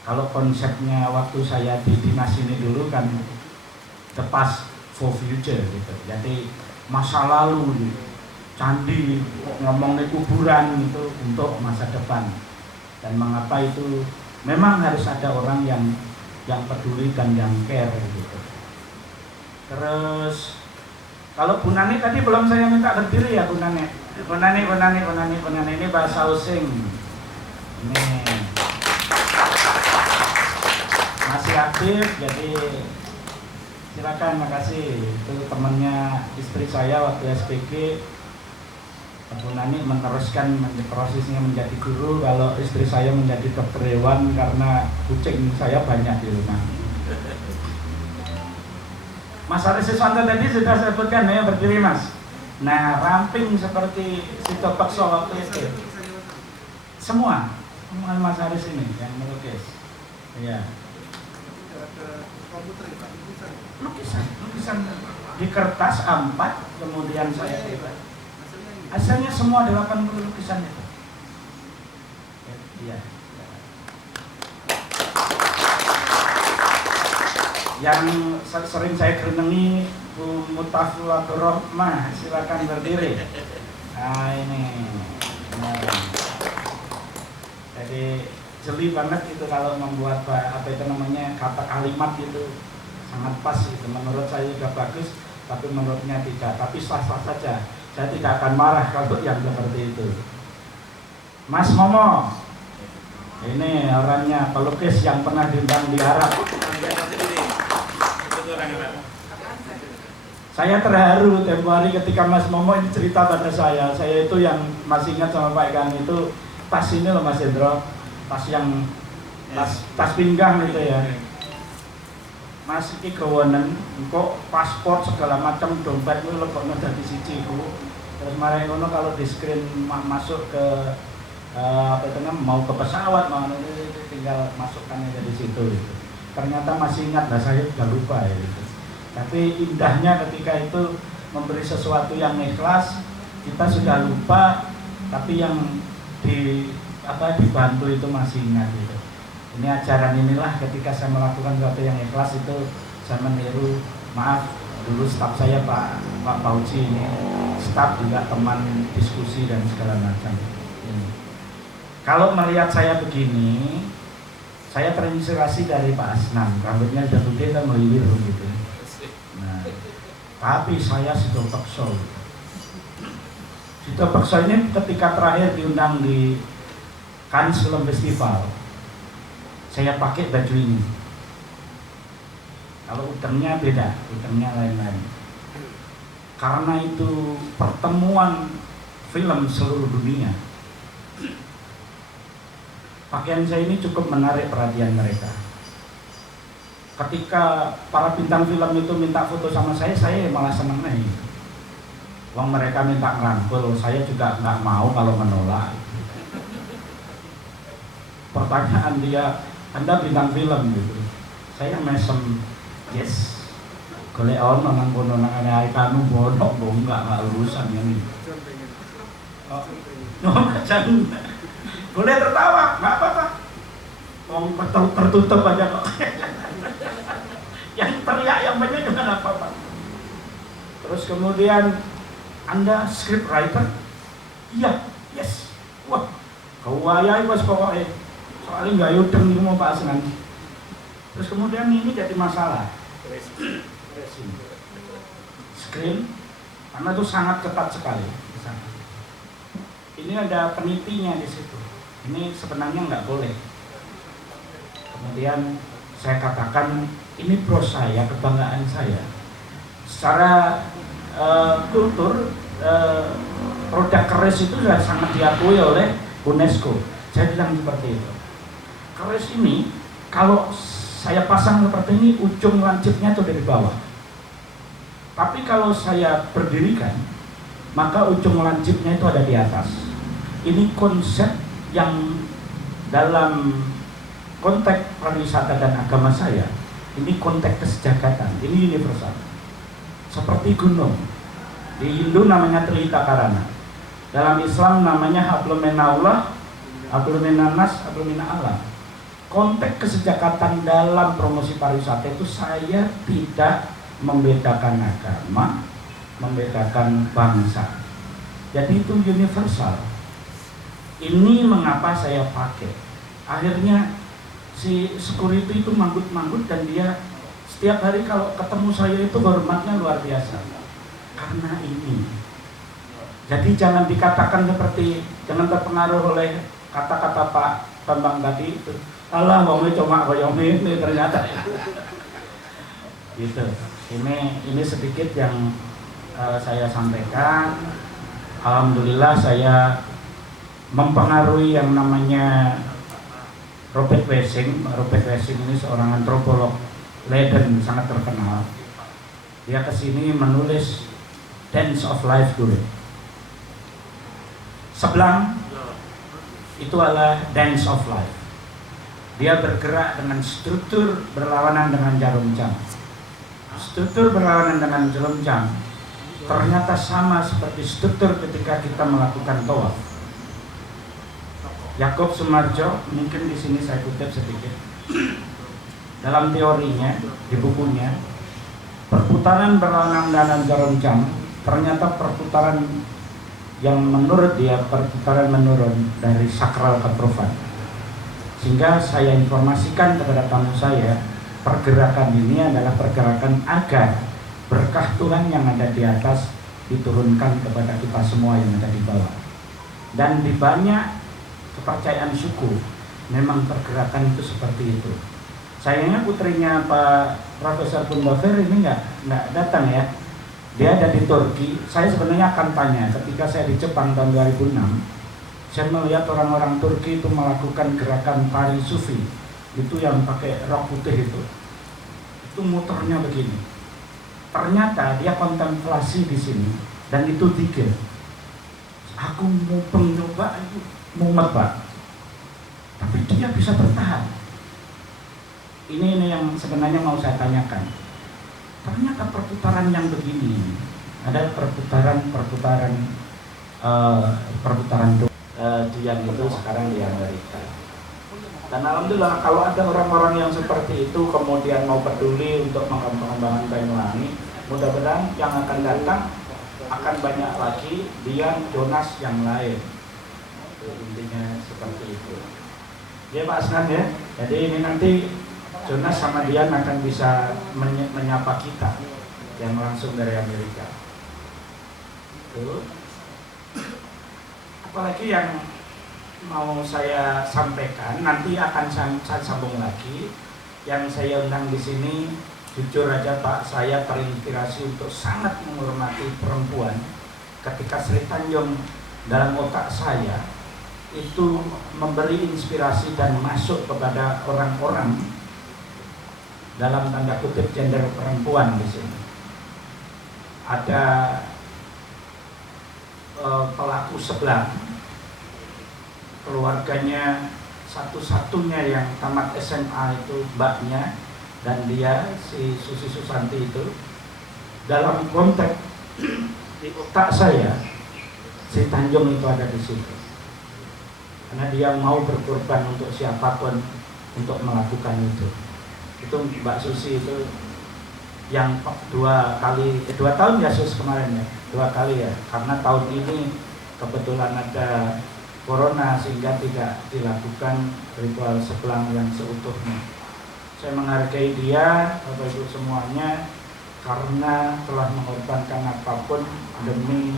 Kalau konsepnya waktu saya di dinas ini dulu kan the past for future gitu. Jadi masa lalu gitu. Candi, ngomongin kuburan itu untuk masa depan. Dan mengapa itu memang harus ada orang yang peduli dan yang care gitu. Terus kalau Bu Nani tadi belum saya minta berdiri ya Bu Nani. Bu Nani ini bahasa Osing. Ini masih aktif, jadi silakan, makasih. Itu temannya istri saya waktu SPG. Bu Nani meneruskan prosesnya menjadi guru, kalau istri saya menjadi dokter hewan karena kucing saya banyak di rumah. Mas Aris Siswanto tadi sudah sebutkan ya, berdiri Mas. Nah, ramping seperti Sito Pekso waktu itu. Semua Mas Aris ini yang melukis. Iya. Lukisan di kertas A4, kemudian saya hasilnya semua 80 lukisan itu. Iya. Yang sering saya kerenengi Bu Mutafilatur Rohmah, silakan berdiri. Nah ini. Nah. Jadi jeli banget itu kalau membuat apa itu namanya kata kalimat itu sangat pas itu. Menurut saya juga bagus, tapi menurutnya tidak. Tapi sah-sah saja. Saya tidak akan marah kalau yang seperti itu. Mas Momo, ini orangnya pelukis yang pernah diundang di Arab. Saya terharu tempo hari ketika Mas Momo ini cerita pada saya. Saya itu yang masih ingat sama Pak Ikan itu tas ini loh Mas Hendro, tas yang tas pinggang itu ya. Mas iki kewonen, kok paspor segala macam dompet itu leboknya dari siji Bu. Terus mari ngono kalau di screen masuk ke apa itu namanya, mau ke pesawat mau tinggal masukkannya dari situ gitu. Ternyata masih ingat, lah saya sudah lupa ya gitu. Tapi indahnya ketika itu memberi sesuatu yang ikhlas, kita sudah lupa, tapi yang dibantu itu masih ingat gitu. Ini ajaran inilah ketika saya melakukan sesuatu yang ikhlas itu saya meniru, maaf dulu staf saya Pak Fauzi ini, staf juga teman diskusi dan segala macam. Kalau melihat saya begini, saya terinspirasi dari Pak Asnan, rambutnya udah gede dan meliwir gitu. Nah, tapi saya Sito Pekso. Sito Pekso ini ketika terakhir diundang di Cannes Film Festival, saya pakai baju ini. Kalau utennya beda, utennya lain-lain. Karena itu pertemuan film seluruh dunia. Pakaian saya ini cukup menarik perhatian mereka. Ketika para bintang film itu minta foto sama saya malah seneng nih. Wong mereka minta ngerangkul, saya juga nggak mau kalau menolak. Pertanyaan dia, Anda bintang film gitu. Saya mesem, yes. Golek ono nang kono nang ane kamu bono, enggak urusan ini. Oh, jangan. Boleh tertawa, nggak apa-apa. Wong tertutup aja kok. Yang teriak yang banyak juga nggak apa-apa. Terus kemudian, Anda script writer? Iya, yes. Wah, kau wayai bos pokoknya. Soalnya nggak yudeng ini mau bahas nanti. Terus kemudian ini jadi masalah. Screen, karena itu sangat ketat sekali. Ini ada penitinya di situ. Ini sebenarnya nggak boleh. Kemudian saya katakan ini bros saya, kebanggaan saya. Secara kultur produk keris itu sudah sangat diakui oleh UNESCO. Saya bilang seperti itu. Keris ini kalau saya pasang seperti ini, ujung lancipnya itu dari bawah. Tapi kalau saya berdirikan, maka ujung lancipnya itu ada di atas. Ini konsep yang dalam konteks pariwisata dan agama saya, ini konteks kesejahteraan, ini universal. Seperti gunung, di Hindu namanya Trihita Karana, dalam Islam namanya Hablum minallah, Hablum minannas, Hablum minallah. Konteks kesejahteraan dalam promosi pariwisata itu saya tidak membedakan agama, membedakan bangsa. Jadi itu universal. Ini mengapa saya pakai. Akhirnya si security itu manggut-manggut dan dia setiap hari kalau ketemu saya itu hormatnya luar biasa. Karena ini. Jadi jangan dikatakan seperti, jangan terpengaruh oleh kata-kata Pak Bambang tadi itu. Allah ngomongnya cuma koyong ini ternyata. Gitu. Ini sedikit yang saya sampaikan. Alhamdulillah saya mempengaruhi yang namanya Robert Wessing. Robert Wessing ini seorang antropolog Leiden sangat terkenal. Dia kesini menulis Dance of Life dulu. Sebelang itu adalah Dance of Life. Dia bergerak dengan struktur berlawanan dengan jarum jam. Struktur berlawanan dengan jarum jam ternyata sama seperti struktur ketika kita melakukan tawaf. Yakob Sumarjo, mungkin di sini saya kutip sedikit. Dalam teorinya, di bukunya, perputaran berlawanan dengan jarum jam ternyata perputaran yang menurut dia perputaran menurun dari sakral ke profan. Sehingga saya informasikan kepada tamu saya, pergerakan ini adalah pergerakan agar berkah Tuhan yang ada di atas diturunkan kepada kita semua yang ada di bawah. Dan di banyak kepercayaan suku memang pergerakan itu seperti itu. Sayangnya putrinya Pak Profesor Bundover ini nggak datang ya. Dia ada di Turki. Saya sebenarnya akan tanya ketika saya di Jepang tahun 2006, saya melihat orang-orang Turki itu melakukan gerakan tari sufi. Itu yang pakai rok putih itu muternya begini. Ternyata dia kontemplasi di sini dan itu tiga. Aku mau mencoba itu mumet Pak, tapi dia bisa bertahan. Ini yang sebenarnya mau saya tanyakan. Ternyata perputaran yang begini ada perputaran Dian itu sekarang di Amerika. Dan alhamdulillah kalau ada orang-orang yang seperti itu kemudian mau peduli untuk pengembangan Banyuwangi, mudah-mudahan yang akan datang akan banyak lagi Dian Jonas yang lain. Intinya seperti itu. Ya Pak Asnan ya. Jadi ini nanti Jonas sama Dian akan bisa menyapa kita yang langsung dari Amerika. Tuh. Apalagi yang mau saya sampaikan, nanti akan saya sambung lagi. Yang saya undang di sini, jujur aja Pak, saya terinspirasi untuk sangat menghormati perempuan. Ketika Sri Tanjung dalam otak saya itu memberi inspirasi dan masuk kepada orang-orang dalam tanda kutip gender perempuan di sini. Ada pelaku sebelah, keluarganya satu-satunya yang tamat SMA itu mbaknya, dan dia si Susi Susanti itu, dalam konteks di otak saya si Tanjung itu ada di situ, karena dia mau berkorban untuk siapapun untuk melakukan itu. Itu Mbak Susi itu yang 2 tahun ya Sus kemarin ya, 2 kali ya, karena tahun ini kebetulan ada corona sehingga tidak dilakukan ritual sebelang yang seutuhnya. Saya menghargai dia, Bapak Ibu semuanya, karena telah mengorbankan apapun demi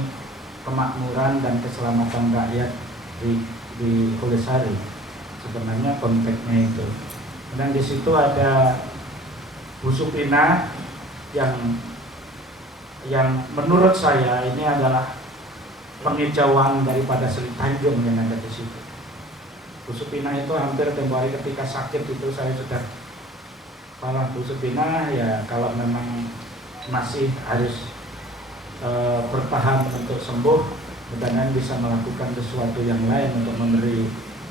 kemakmuran dan keselamatan rakyat di Kulesari. Sebenarnya konteksnya itu. Dan di situ ada Bu Supina yang menurut saya ini adalah penghijauan daripada Sri Tanjung yang ada di situ. Bu Supina itu hampir tempoh hari ketika sakit itu saya sudah parah. Bu Supina ya kalau memang masih harus bertahan untuk sembuh, mudah-mudahan bisa melakukan sesuatu yang lain untuk memberi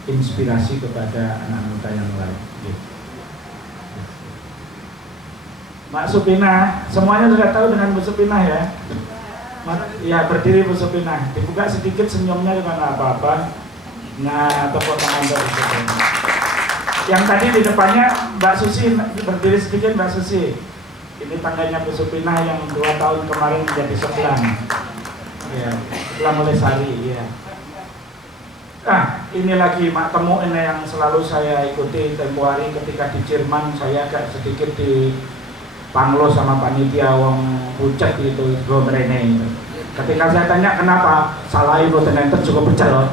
inspirasi kepada anak muda yang lain. Gitu. Mbak Supina, semuanya sudah tahu dengan Bu Supina ya? Ya, berdiri Bu Supina, dibuka sedikit senyumnya juga nggak apa-apa. Nah, tepuk tangan untuk Bu Supina. Yang tadi di depannya Mbak Susi, berdiri sedikit Mbak Susi. Ini tangganya Bu Supina yang 2 tahun kemarin menjadi sebelang. Ya, sebelang Kulesari, ya. Nah, ini lagi mak temu ini yang selalu saya ikuti tempoh hari ketika di Jerman. Saya agak sedikit di panglo sama panitia wong pucet itu go mrene. Ketika saya tanya kenapa salah ibu ternyata cukup berjalan,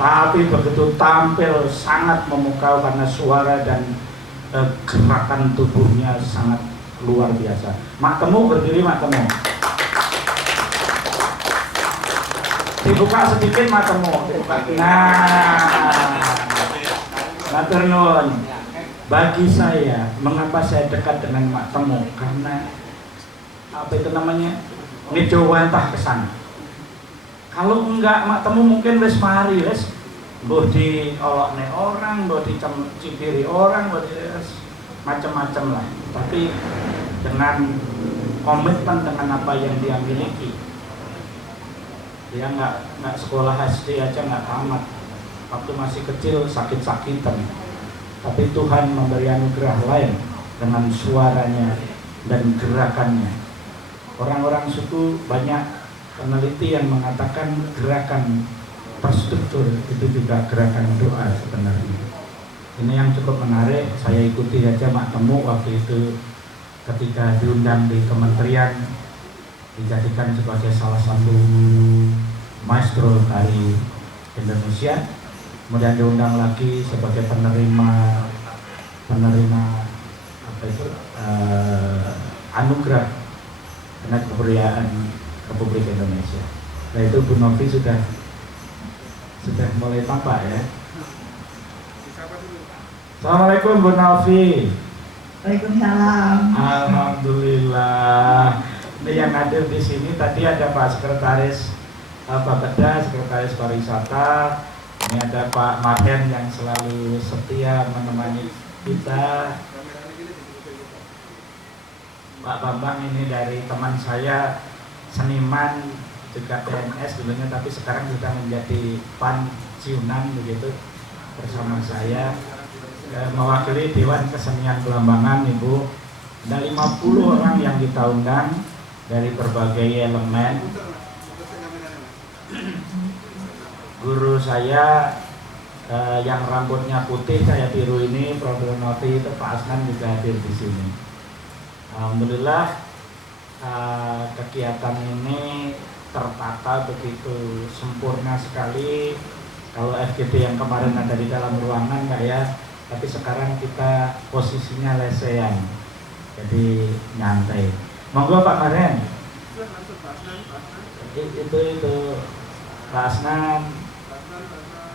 tapi begitu tampil sangat memukau karena suara dan gerakan tubuhnya sangat luar biasa. Mak temu berdiri, mak temu. Dibuka sedikit mak temu. Nah, matur nuwun. Bagi saya, mengapa saya dekat dengan Mak Temu? Karena apa itu namanya? Ngejawantah kesana. Kalau enggak Mak Temu mungkin wis mari wis mbok diolokne orang, mbok dicibiri orang, mbok macam-macam lah. Tapi dengan komitmen dengan apa yang dia miliki. Dia enggak sekolah SD aja enggak tamat. Waktu masih kecil sakit-sakitan. Tapi Tuhan memberi anugerah lain dengan suaranya dan gerakannya. Orang-orang suku banyak peneliti yang mengatakan gerakan terstruktur itu juga gerakan doa sebenarnya. Ini yang cukup menarik, saya ikuti aja Mak Temu waktu itu ketika diundang di kementerian, dijadikan sebagai salah satu maestro tari Indonesia. Kemudian diundang lagi sebagai penerima apa itu anugerah kebudayaan Republik Indonesia. Nah itu Bu Novi sudah mulai tampak ya. Assalamualaikum Bu Novi. Waalaikumsalam. Alhamdulillah. Ini yang hadir di sini tadi ada Pak Sekretaris Bapeda, Sekretaris Pariwisata. Ini ada Pak Marhen yang selalu setia menemani kita. Pak Bambang ini dari teman saya, seniman, juga PNS dulunya, tapi sekarang sudah menjadi pensiunan begitu bersama saya. Mewakili Dewan Kesenian Belambangan Ibu. Ada 50 orang yang kita undang dari berbagai elemen. Guru saya yang rambutnya putih saya tiru ini, Profesor Novi, itu Pak Asnan juga hadir di sini. Alhamdulillah kegiatan ini tertata begitu sempurna sekali. Kalau FGD yang kemarin ada di dalam ruangan enggak ya, tapi sekarang kita posisinya lesehan, jadi nyantai. Monggo Pak Maren. Itu Pak Asnan.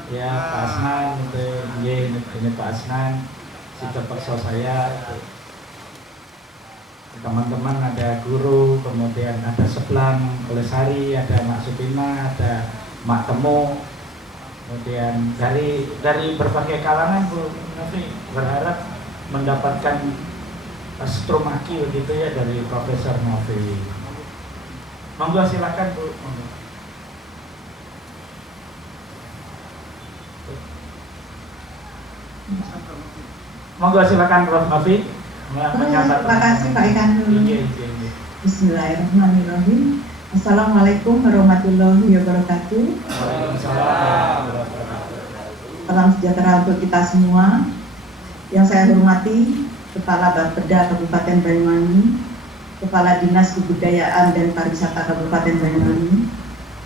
Ya Pak Asnan, ini Pak Asnan, sudah perso saya. Teman-teman ada guru, kemudian ada Seplang Olesari, ada Mak Supina, ada Mak Temu, kemudian dari berbagai kalangan Bu Novi berharap mendapatkan astromaki begitu ya dari Profesor Novi. Monggo silakan Bu. Monggo silakan Prof Novi. Terima kasih Pak Ikan. Iya. Bismillahirrahmanirrahim. Assalamualaikum warahmatullahi wabarakatuh. Waalaikumsalam. Salam sejahtera untuk kita semua. Yang saya hormati Kepala Bapeda Kabupaten Banyuwangi, Kepala Dinas Kebudayaan dan Pariwisata Kabupaten Banyuwangi,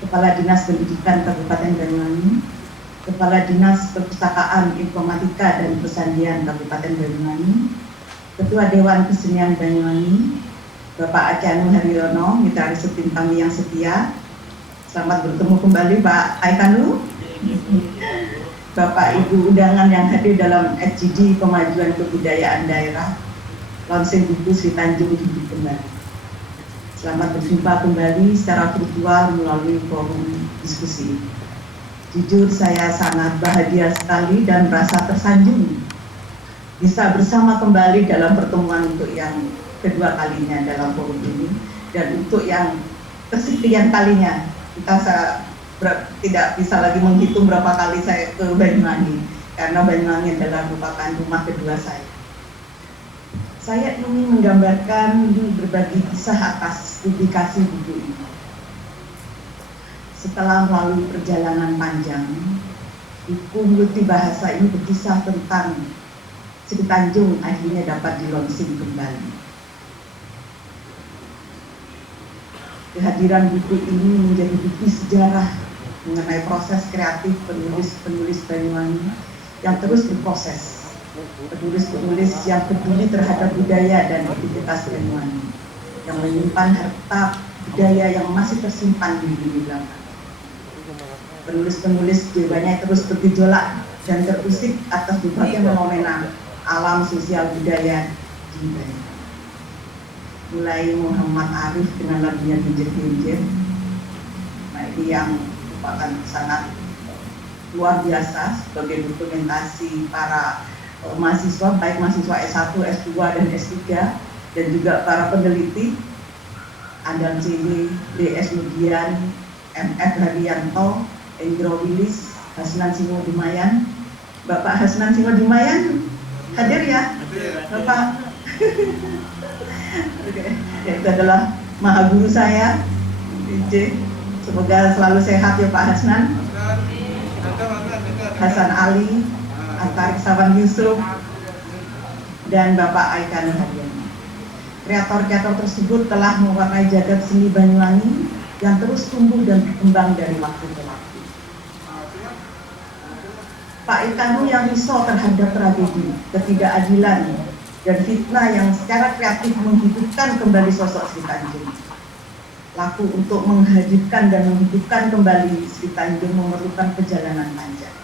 Kepala Dinas Pendidikan Kabupaten Banyuwangi, Kepala Dinas Perpustakaan Informatika dan Pesandian Kabupaten Banyuwangi, Ketua Dewan Kesenian Banyuwangi, Bapak Acanu Haryono, mitra risetim kami yang setia. Selamat bertemu kembali Pak Aikanu. Bapak Ibu undangan yang hadir dalam FGD Pemajuan Kebudayaan Daerah, launching buku Sri Tanjung hidup kembali. Selamat berjumpa kembali secara virtual melalui forum diskusi. Jujur saya sangat bahagia sekali dan merasa tersanjung bisa bersama kembali dalam pertemuan untuk yang kedua kalinya dalam forum ini, dan untuk yang kesekian kalinya. Kita tidak bisa lagi menghitung berapa kali saya ke Banyuwangi, karena Banyuwangi adalah merupakan rumah kedua saya. Saya ingin menggambarkan berbagi kisah atas publikasi buku ini. Setelah melalui perjalanan panjang, buku multibahasa ini berkisah tentang Sri Tanjung akhirnya dapat dilonsing kembali. Kehadiran buku ini menjadi bukti sejarah mengenai proses kreatif penulis-penulis Banyuwangi yang terus berproses. Penulis-penulis yang peduli terhadap budaya dan identitas Banyuwangi, yang menyimpan harta budaya yang masih tersimpan di bumi belakang. Penulis-penulis jiwanya terus bergejolak dan terusik atas berbagai fenomena alam sosial budaya di Banyuwangi. Mulai Muhammad Arif dengan lagunya Genjer-Genjer, nah ini yang merupakan sangat luar biasa sebagai dokumentasi para mahasiswa, baik mahasiswa S1, S2, dan S3, dan juga para peneliti, Adam Cili, DS Nugian, MF Hadianto, Endro Willis, Hasnan Singo Dimayan. Bapak Hasnan Singo Dimayan hadir ya? Bapak. Itu adalah maha guru saya, DJ. Semoga selalu sehat ya Pak Hasnan. Hasan Ali, Antarik Sawan Yusuf, dan Bapak Aikan Haryono. Kreator-kreator tersebut telah mewarnai jagat seni Banyuwangi yang terus tumbuh dan berkembang dari waktu ke waktu. Pak Aikanu yang risau terhadap tragedi, ketidakadilan, dan fitnah yang secara kreatif menghidupkan kembali sosok Sri Tanjung. Laku untuk menghadirkan dan menghidupkan kembali Sri Tanjung memerlukan perjalanan panjang.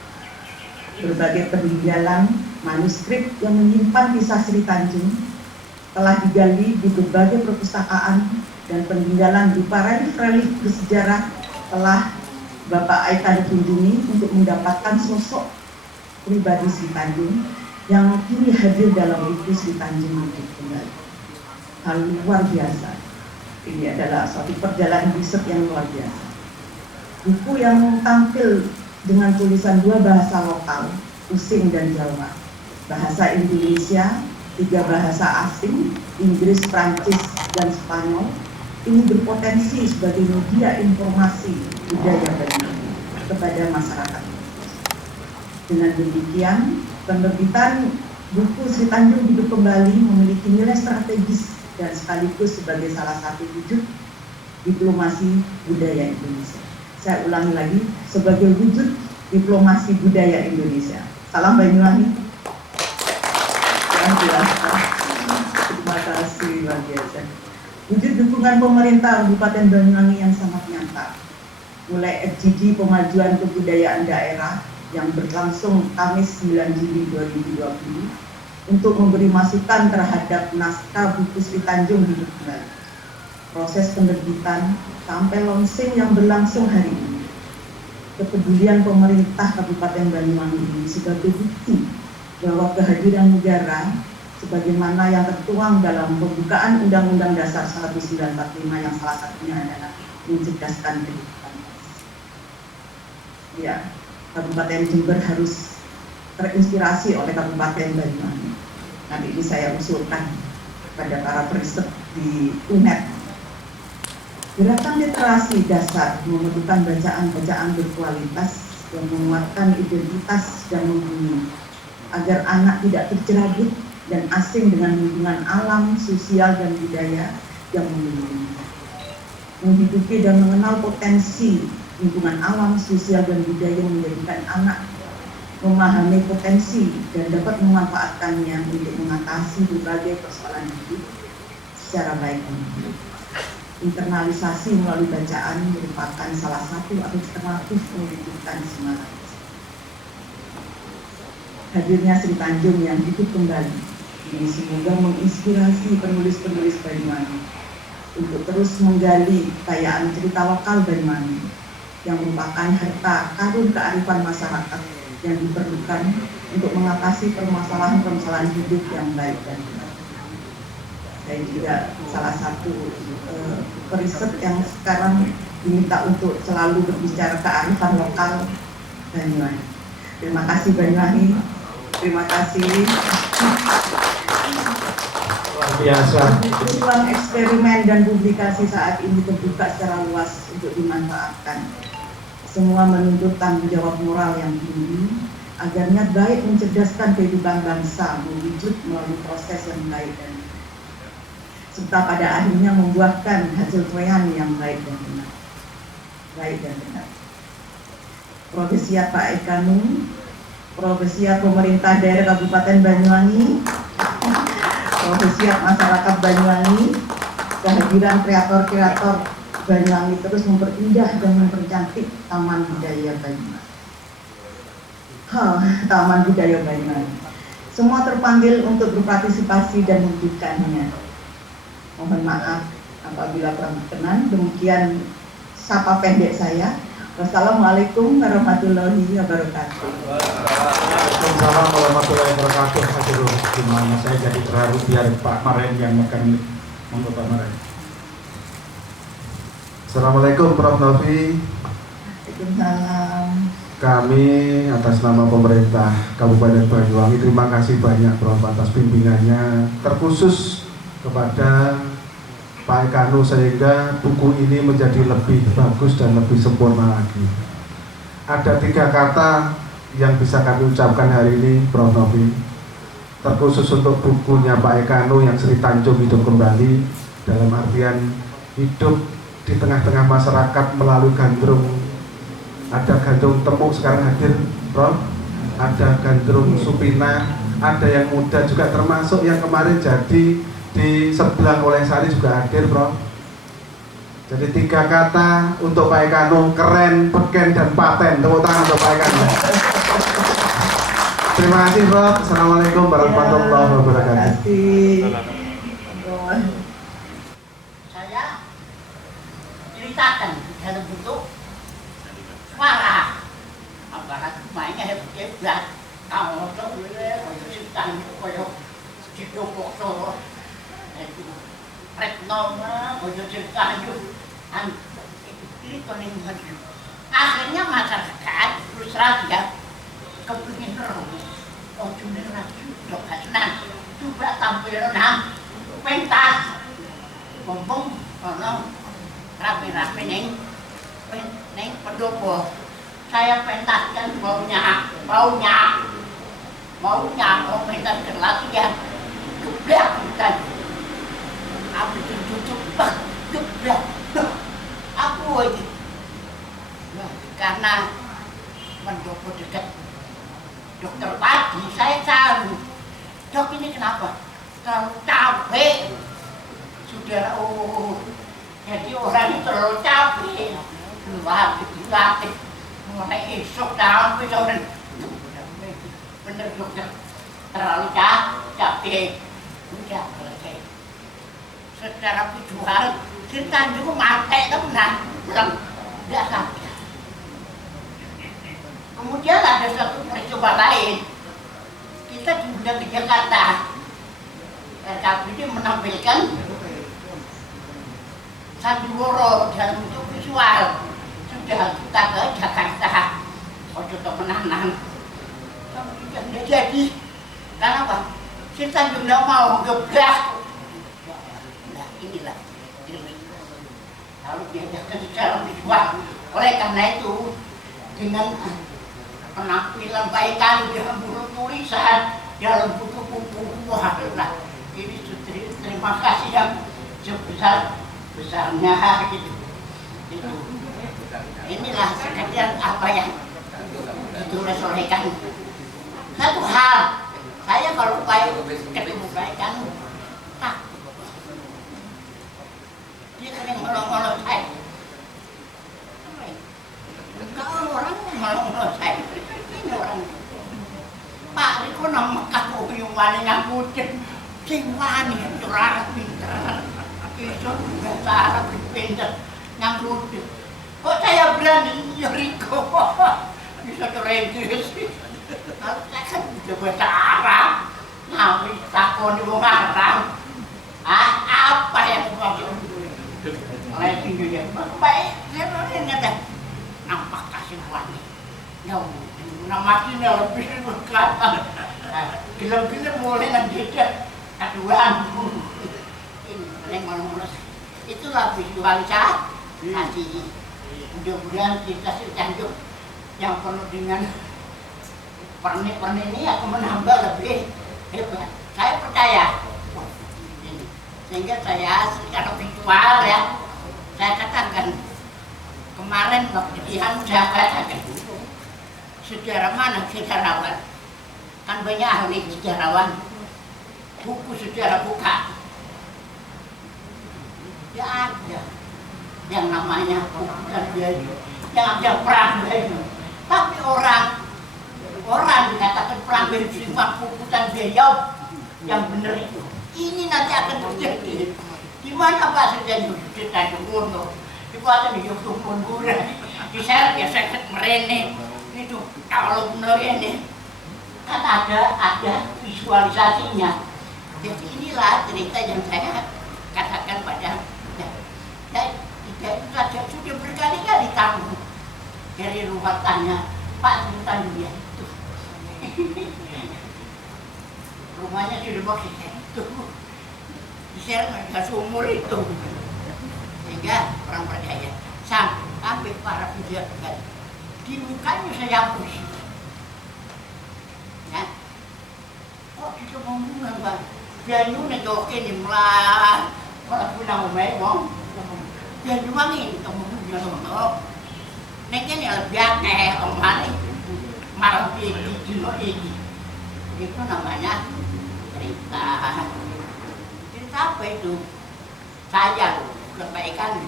Berbagai peninggalan manuskrip yang menyimpan kisah Sri Tanjung telah digali di berbagai perpustakaan, dan peninggalan berupa relief-relief bersejarah telah Bapak Aikan kunjungi untuk mendapatkan sosok pribadi Sri Tanjung yang kini hadir dalam buku Sri Tanjung hidup kembali. Hal luar biasa. Ini adalah suatu perjalanan riset yang luar biasa. Buku yang tampil dengan tulisan dua bahasa lokal, Using dan Jawa, bahasa Indonesia, 3 bahasa asing, Inggris, Prancis, dan Spanyol, ini berpotensi sebagai media informasi budaya Banyuwangi kepada masyarakat. Dengan demikian, penerbitan buku Sri Tanjung hidup kembali memiliki nilai strategis dan sekaligus sebagai salah satu wujud diplomasi budaya Indonesia. Saya ulangi lagi, sebagai wujud diplomasi budaya Indonesia. Salam Banyuwangi. Terima kasih luar biasa. Wujud dukungan pemerintah Kabupaten Banyuwangi yang sangat nyata mulai FGD Pemajuan Kebudayaan Daerah yang berlangsung Kamis 9 Juli 2020 untuk memberi masukan terhadap naskah buku Sri Tanjung Hidup Kembali. Proses penerbitan sampai launching yang berlangsung hari ini. Kepedulian pemerintah Kabupaten Banyuwangi ini sebagai bukti bahwa kehadiran negara sebagaimana yang tertuang dalam pembukaan Undang-Undang Dasar 1945 yang salah satunya adalah mencerdaskan kehidupan. Ya, Kabupaten Jember harus terinspirasi oleh Kabupaten Banyuwangi. Nanti ini saya usulkan pada para periset di UNED. Gerakan literasi dasar memerlukan bacaan-bacaan berkualitas yang menguatkan identitas dan membumi agar anak tidak terjerabut dan asing dengan lingkungan alam, sosial, dan budaya yang memiliki. Menghidupi dan mengenal potensi lingkungan alam, sosial, dan budaya menjadikan anak memahami potensi dan dapat memanfaatkannya untuk mengatasi berbagai persoalan hidup secara baik. Internalisasi melalui bacaan merupakan salah satu alternatif mewujudkan semangat. Hadirnya Sri Tanjung yang hidup kembali ini semoga menginspirasi penulis-penulis Banyuwangi untuk terus menggali kekayaan cerita lokal Banyuwangi yang merupakan harta karun kearifan masyarakat yang diperlukan untuk mengatasi permasalahan-permasalahan hidup yang baik dan benar. Saya juga salah satu periset yang sekarang diminta untuk selalu berbicara kearifan lokal Banyuwangi. Terima kasih Banyuwangi. Terima kasih. Luar biasa. Ruang eksperimen dan publikasi saat ini terbuka secara luas untuk dimanfaatkan. Semua menuntut tanggung jawab moral yang tinggi agar niat baik mencerdaskan kehidupan bangsa mewujud melalui proses yang baik dan serta pada akhirnya membuahkan hasil krean yang baik dan benar. Baik dan benar. Profesiat Pak Ekanu, Profesiat Pemerintah Daerah Kabupaten Banyuwangi, Profesiat Masyarakat Banyuwangi, kehadiran kreator-kreator Banyuwangi terus memperindah dan mempercantik Taman Budaya Banyuwangi. Taman Budaya Banyuwangi. Semua terpanggil untuk berpartisipasi dan mewujudkannya. Mohon maaf apabila kurang berkenan. Demikian sapa pendek saya. Wassalamualaikum warahmatullahi wabarakatuh. Waalaikumsalam warahmatullahi wabarakatuh. Aduh, gimana saya jadi terharu biar Pak Maren yang makan. Monggo Pak Maren. Assalamualaikum Prof. Novi. Waalaikumsalam. Kami atas nama pemerintah Kabupaten Banyuwangi terima kasih banyak Prof atas bimbingannya, terkhusus kepada Pak Ekanu sehingga buku ini menjadi lebih bagus dan lebih sempurna lagi. Ada 3 kata yang bisa kami ucapkan hari ini Prof Novi, terkhusus untuk bukunya Pak Ekanu yang Sri Tanjung Hidup Kembali, dalam artian hidup di tengah-tengah masyarakat melalui gandrung. Ada gandrung temu sekarang hadir Prof, ada gandrung Supina, ada yang muda juga termasuk yang kemarin jadi di sebelah oleh Sari juga hadir Prof. Jadi 3 kata untuk Pak Ekanu, keren, beken, dan paten. Tepuk tangan untuk Pak Ekanu. Terima kasih Prof. Assalamualaikum warahmatullahi wabarakatuh. Terima kasih. Saya ceritakan dalam bentuk suara. Apakah mainnya hebat-hebat. Kalau boleh, cerita kalau hidup kok Retno bojo cerita itu koning maju. Akhirnya masyarakat terus raja kepingin terus. Oh cuma raja dok hasilnya coba tampil nang pentas ngomong ono rapi-rapi neng pendopo. Saya pentaskan maunya mau pentas kelas ya geblak kan. Aku tutup geblak. Aku ini karena pendopo dekat dokter pagi saya tahu dok ini kenapa terlalu capek sudah jadi orang itu terlalu capek wah dilatih mulai esok dalam besok bener juga terlalu capek udah selesai secara visual kita juga mati kan belum tidak sampai. Kemudian ada satu peristiwa lain, kita diundang ke Jakarta. RKPD menampilkan Sandiworo dalam bentuk visual. Sudah kita ke Jakarta, waktu kemenahan. Tidak jadi, karena apa? Si Tanjung tidak mau gebrak. Nah inilah ini. Lalu diajarkan secara visual. Oleh karena itu, dengan penampilan baikkan dalam buku tulisan, dalam buku-buku, wah, ini terima kasih yang sebesar-besarnya gitu. Inilah sekalian apa yang ditulis oleh kami. Satu hal, saya kalau baik ketemu baik kamu, dia sering ngolong-ngolong saya. Kalau orang ngolong-ngolong saya, ini orang Pak Riko nama kamu yang wani nyambutin, sing wani curang pintar, iso bahasa Arab pintar nyambutin. Kok saya berani ya Riko, bisa keren sih. Kalau saya kan udah bahasa Arab, nabi takon di wong Arab. Apa yang maksud? Oleh tingginya, baik, saya ingat nampak kasih wani. Namanya lebih berkata, gila-gila mulai nanti aduan. Ini malu-malu. Itulah visualisasi. Mudah-mudahan kita secanjuk yang penuh dengan pernik-pernik ini akan menambah lebih hebat. Saya percaya. Sehingga saya secara visual ya, saya katakan kemarin waktu Jihan saya katakan sejarah mana sejarawan? Kan banyak ahli sejarawan. Buku sejarah buka. Ya ada yang namanya bukan biaya, yang ada perang biaya. Tapi orang dikatakan perang biaya cuma bukan biaya yang benar itu. Ini nanti akan terjadi. Di mana Pak Sejati cerita di Bono, di Pasar di Yogyakarta, di Seret ya Seret Merene. Itu kalau benar ini kan ada visualisasinya. Jadi inilah cerita yang saya katakan pada tidak saja sudah berkali-kali tamu dari rumah tanya Pak Sultan Dunia itu rumahnya sudah maksud itu di Serang seumur itu sehingga orang percaya sampai para penjaga di mukanya saya hapus. Ya. Kok kita ngomong Bang? Biayu negokin di melah, malah punya umai wong. Biayu mangin ngomong dia ngomong. Neknya ya lebih akeh kemarin malah di jino ini. Itu namanya cerita. Cerita apa itu? Saya kebaikan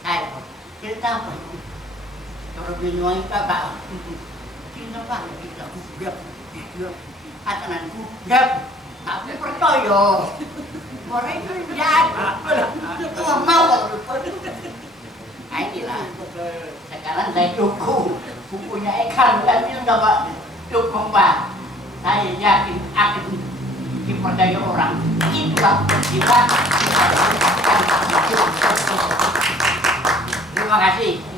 saya. Cerita apa itu? Kalau binuang Bapak, cinta Pak, kita gugap, katakan gugap, tapi percaya, orang itu jadi, mau. Nah inilah, sekarang saya dukung, bukunya Ekan, tapi sudah Pak, dukung Pak, saya yakin akan dipercaya orang, itulah kita. Terima kasih.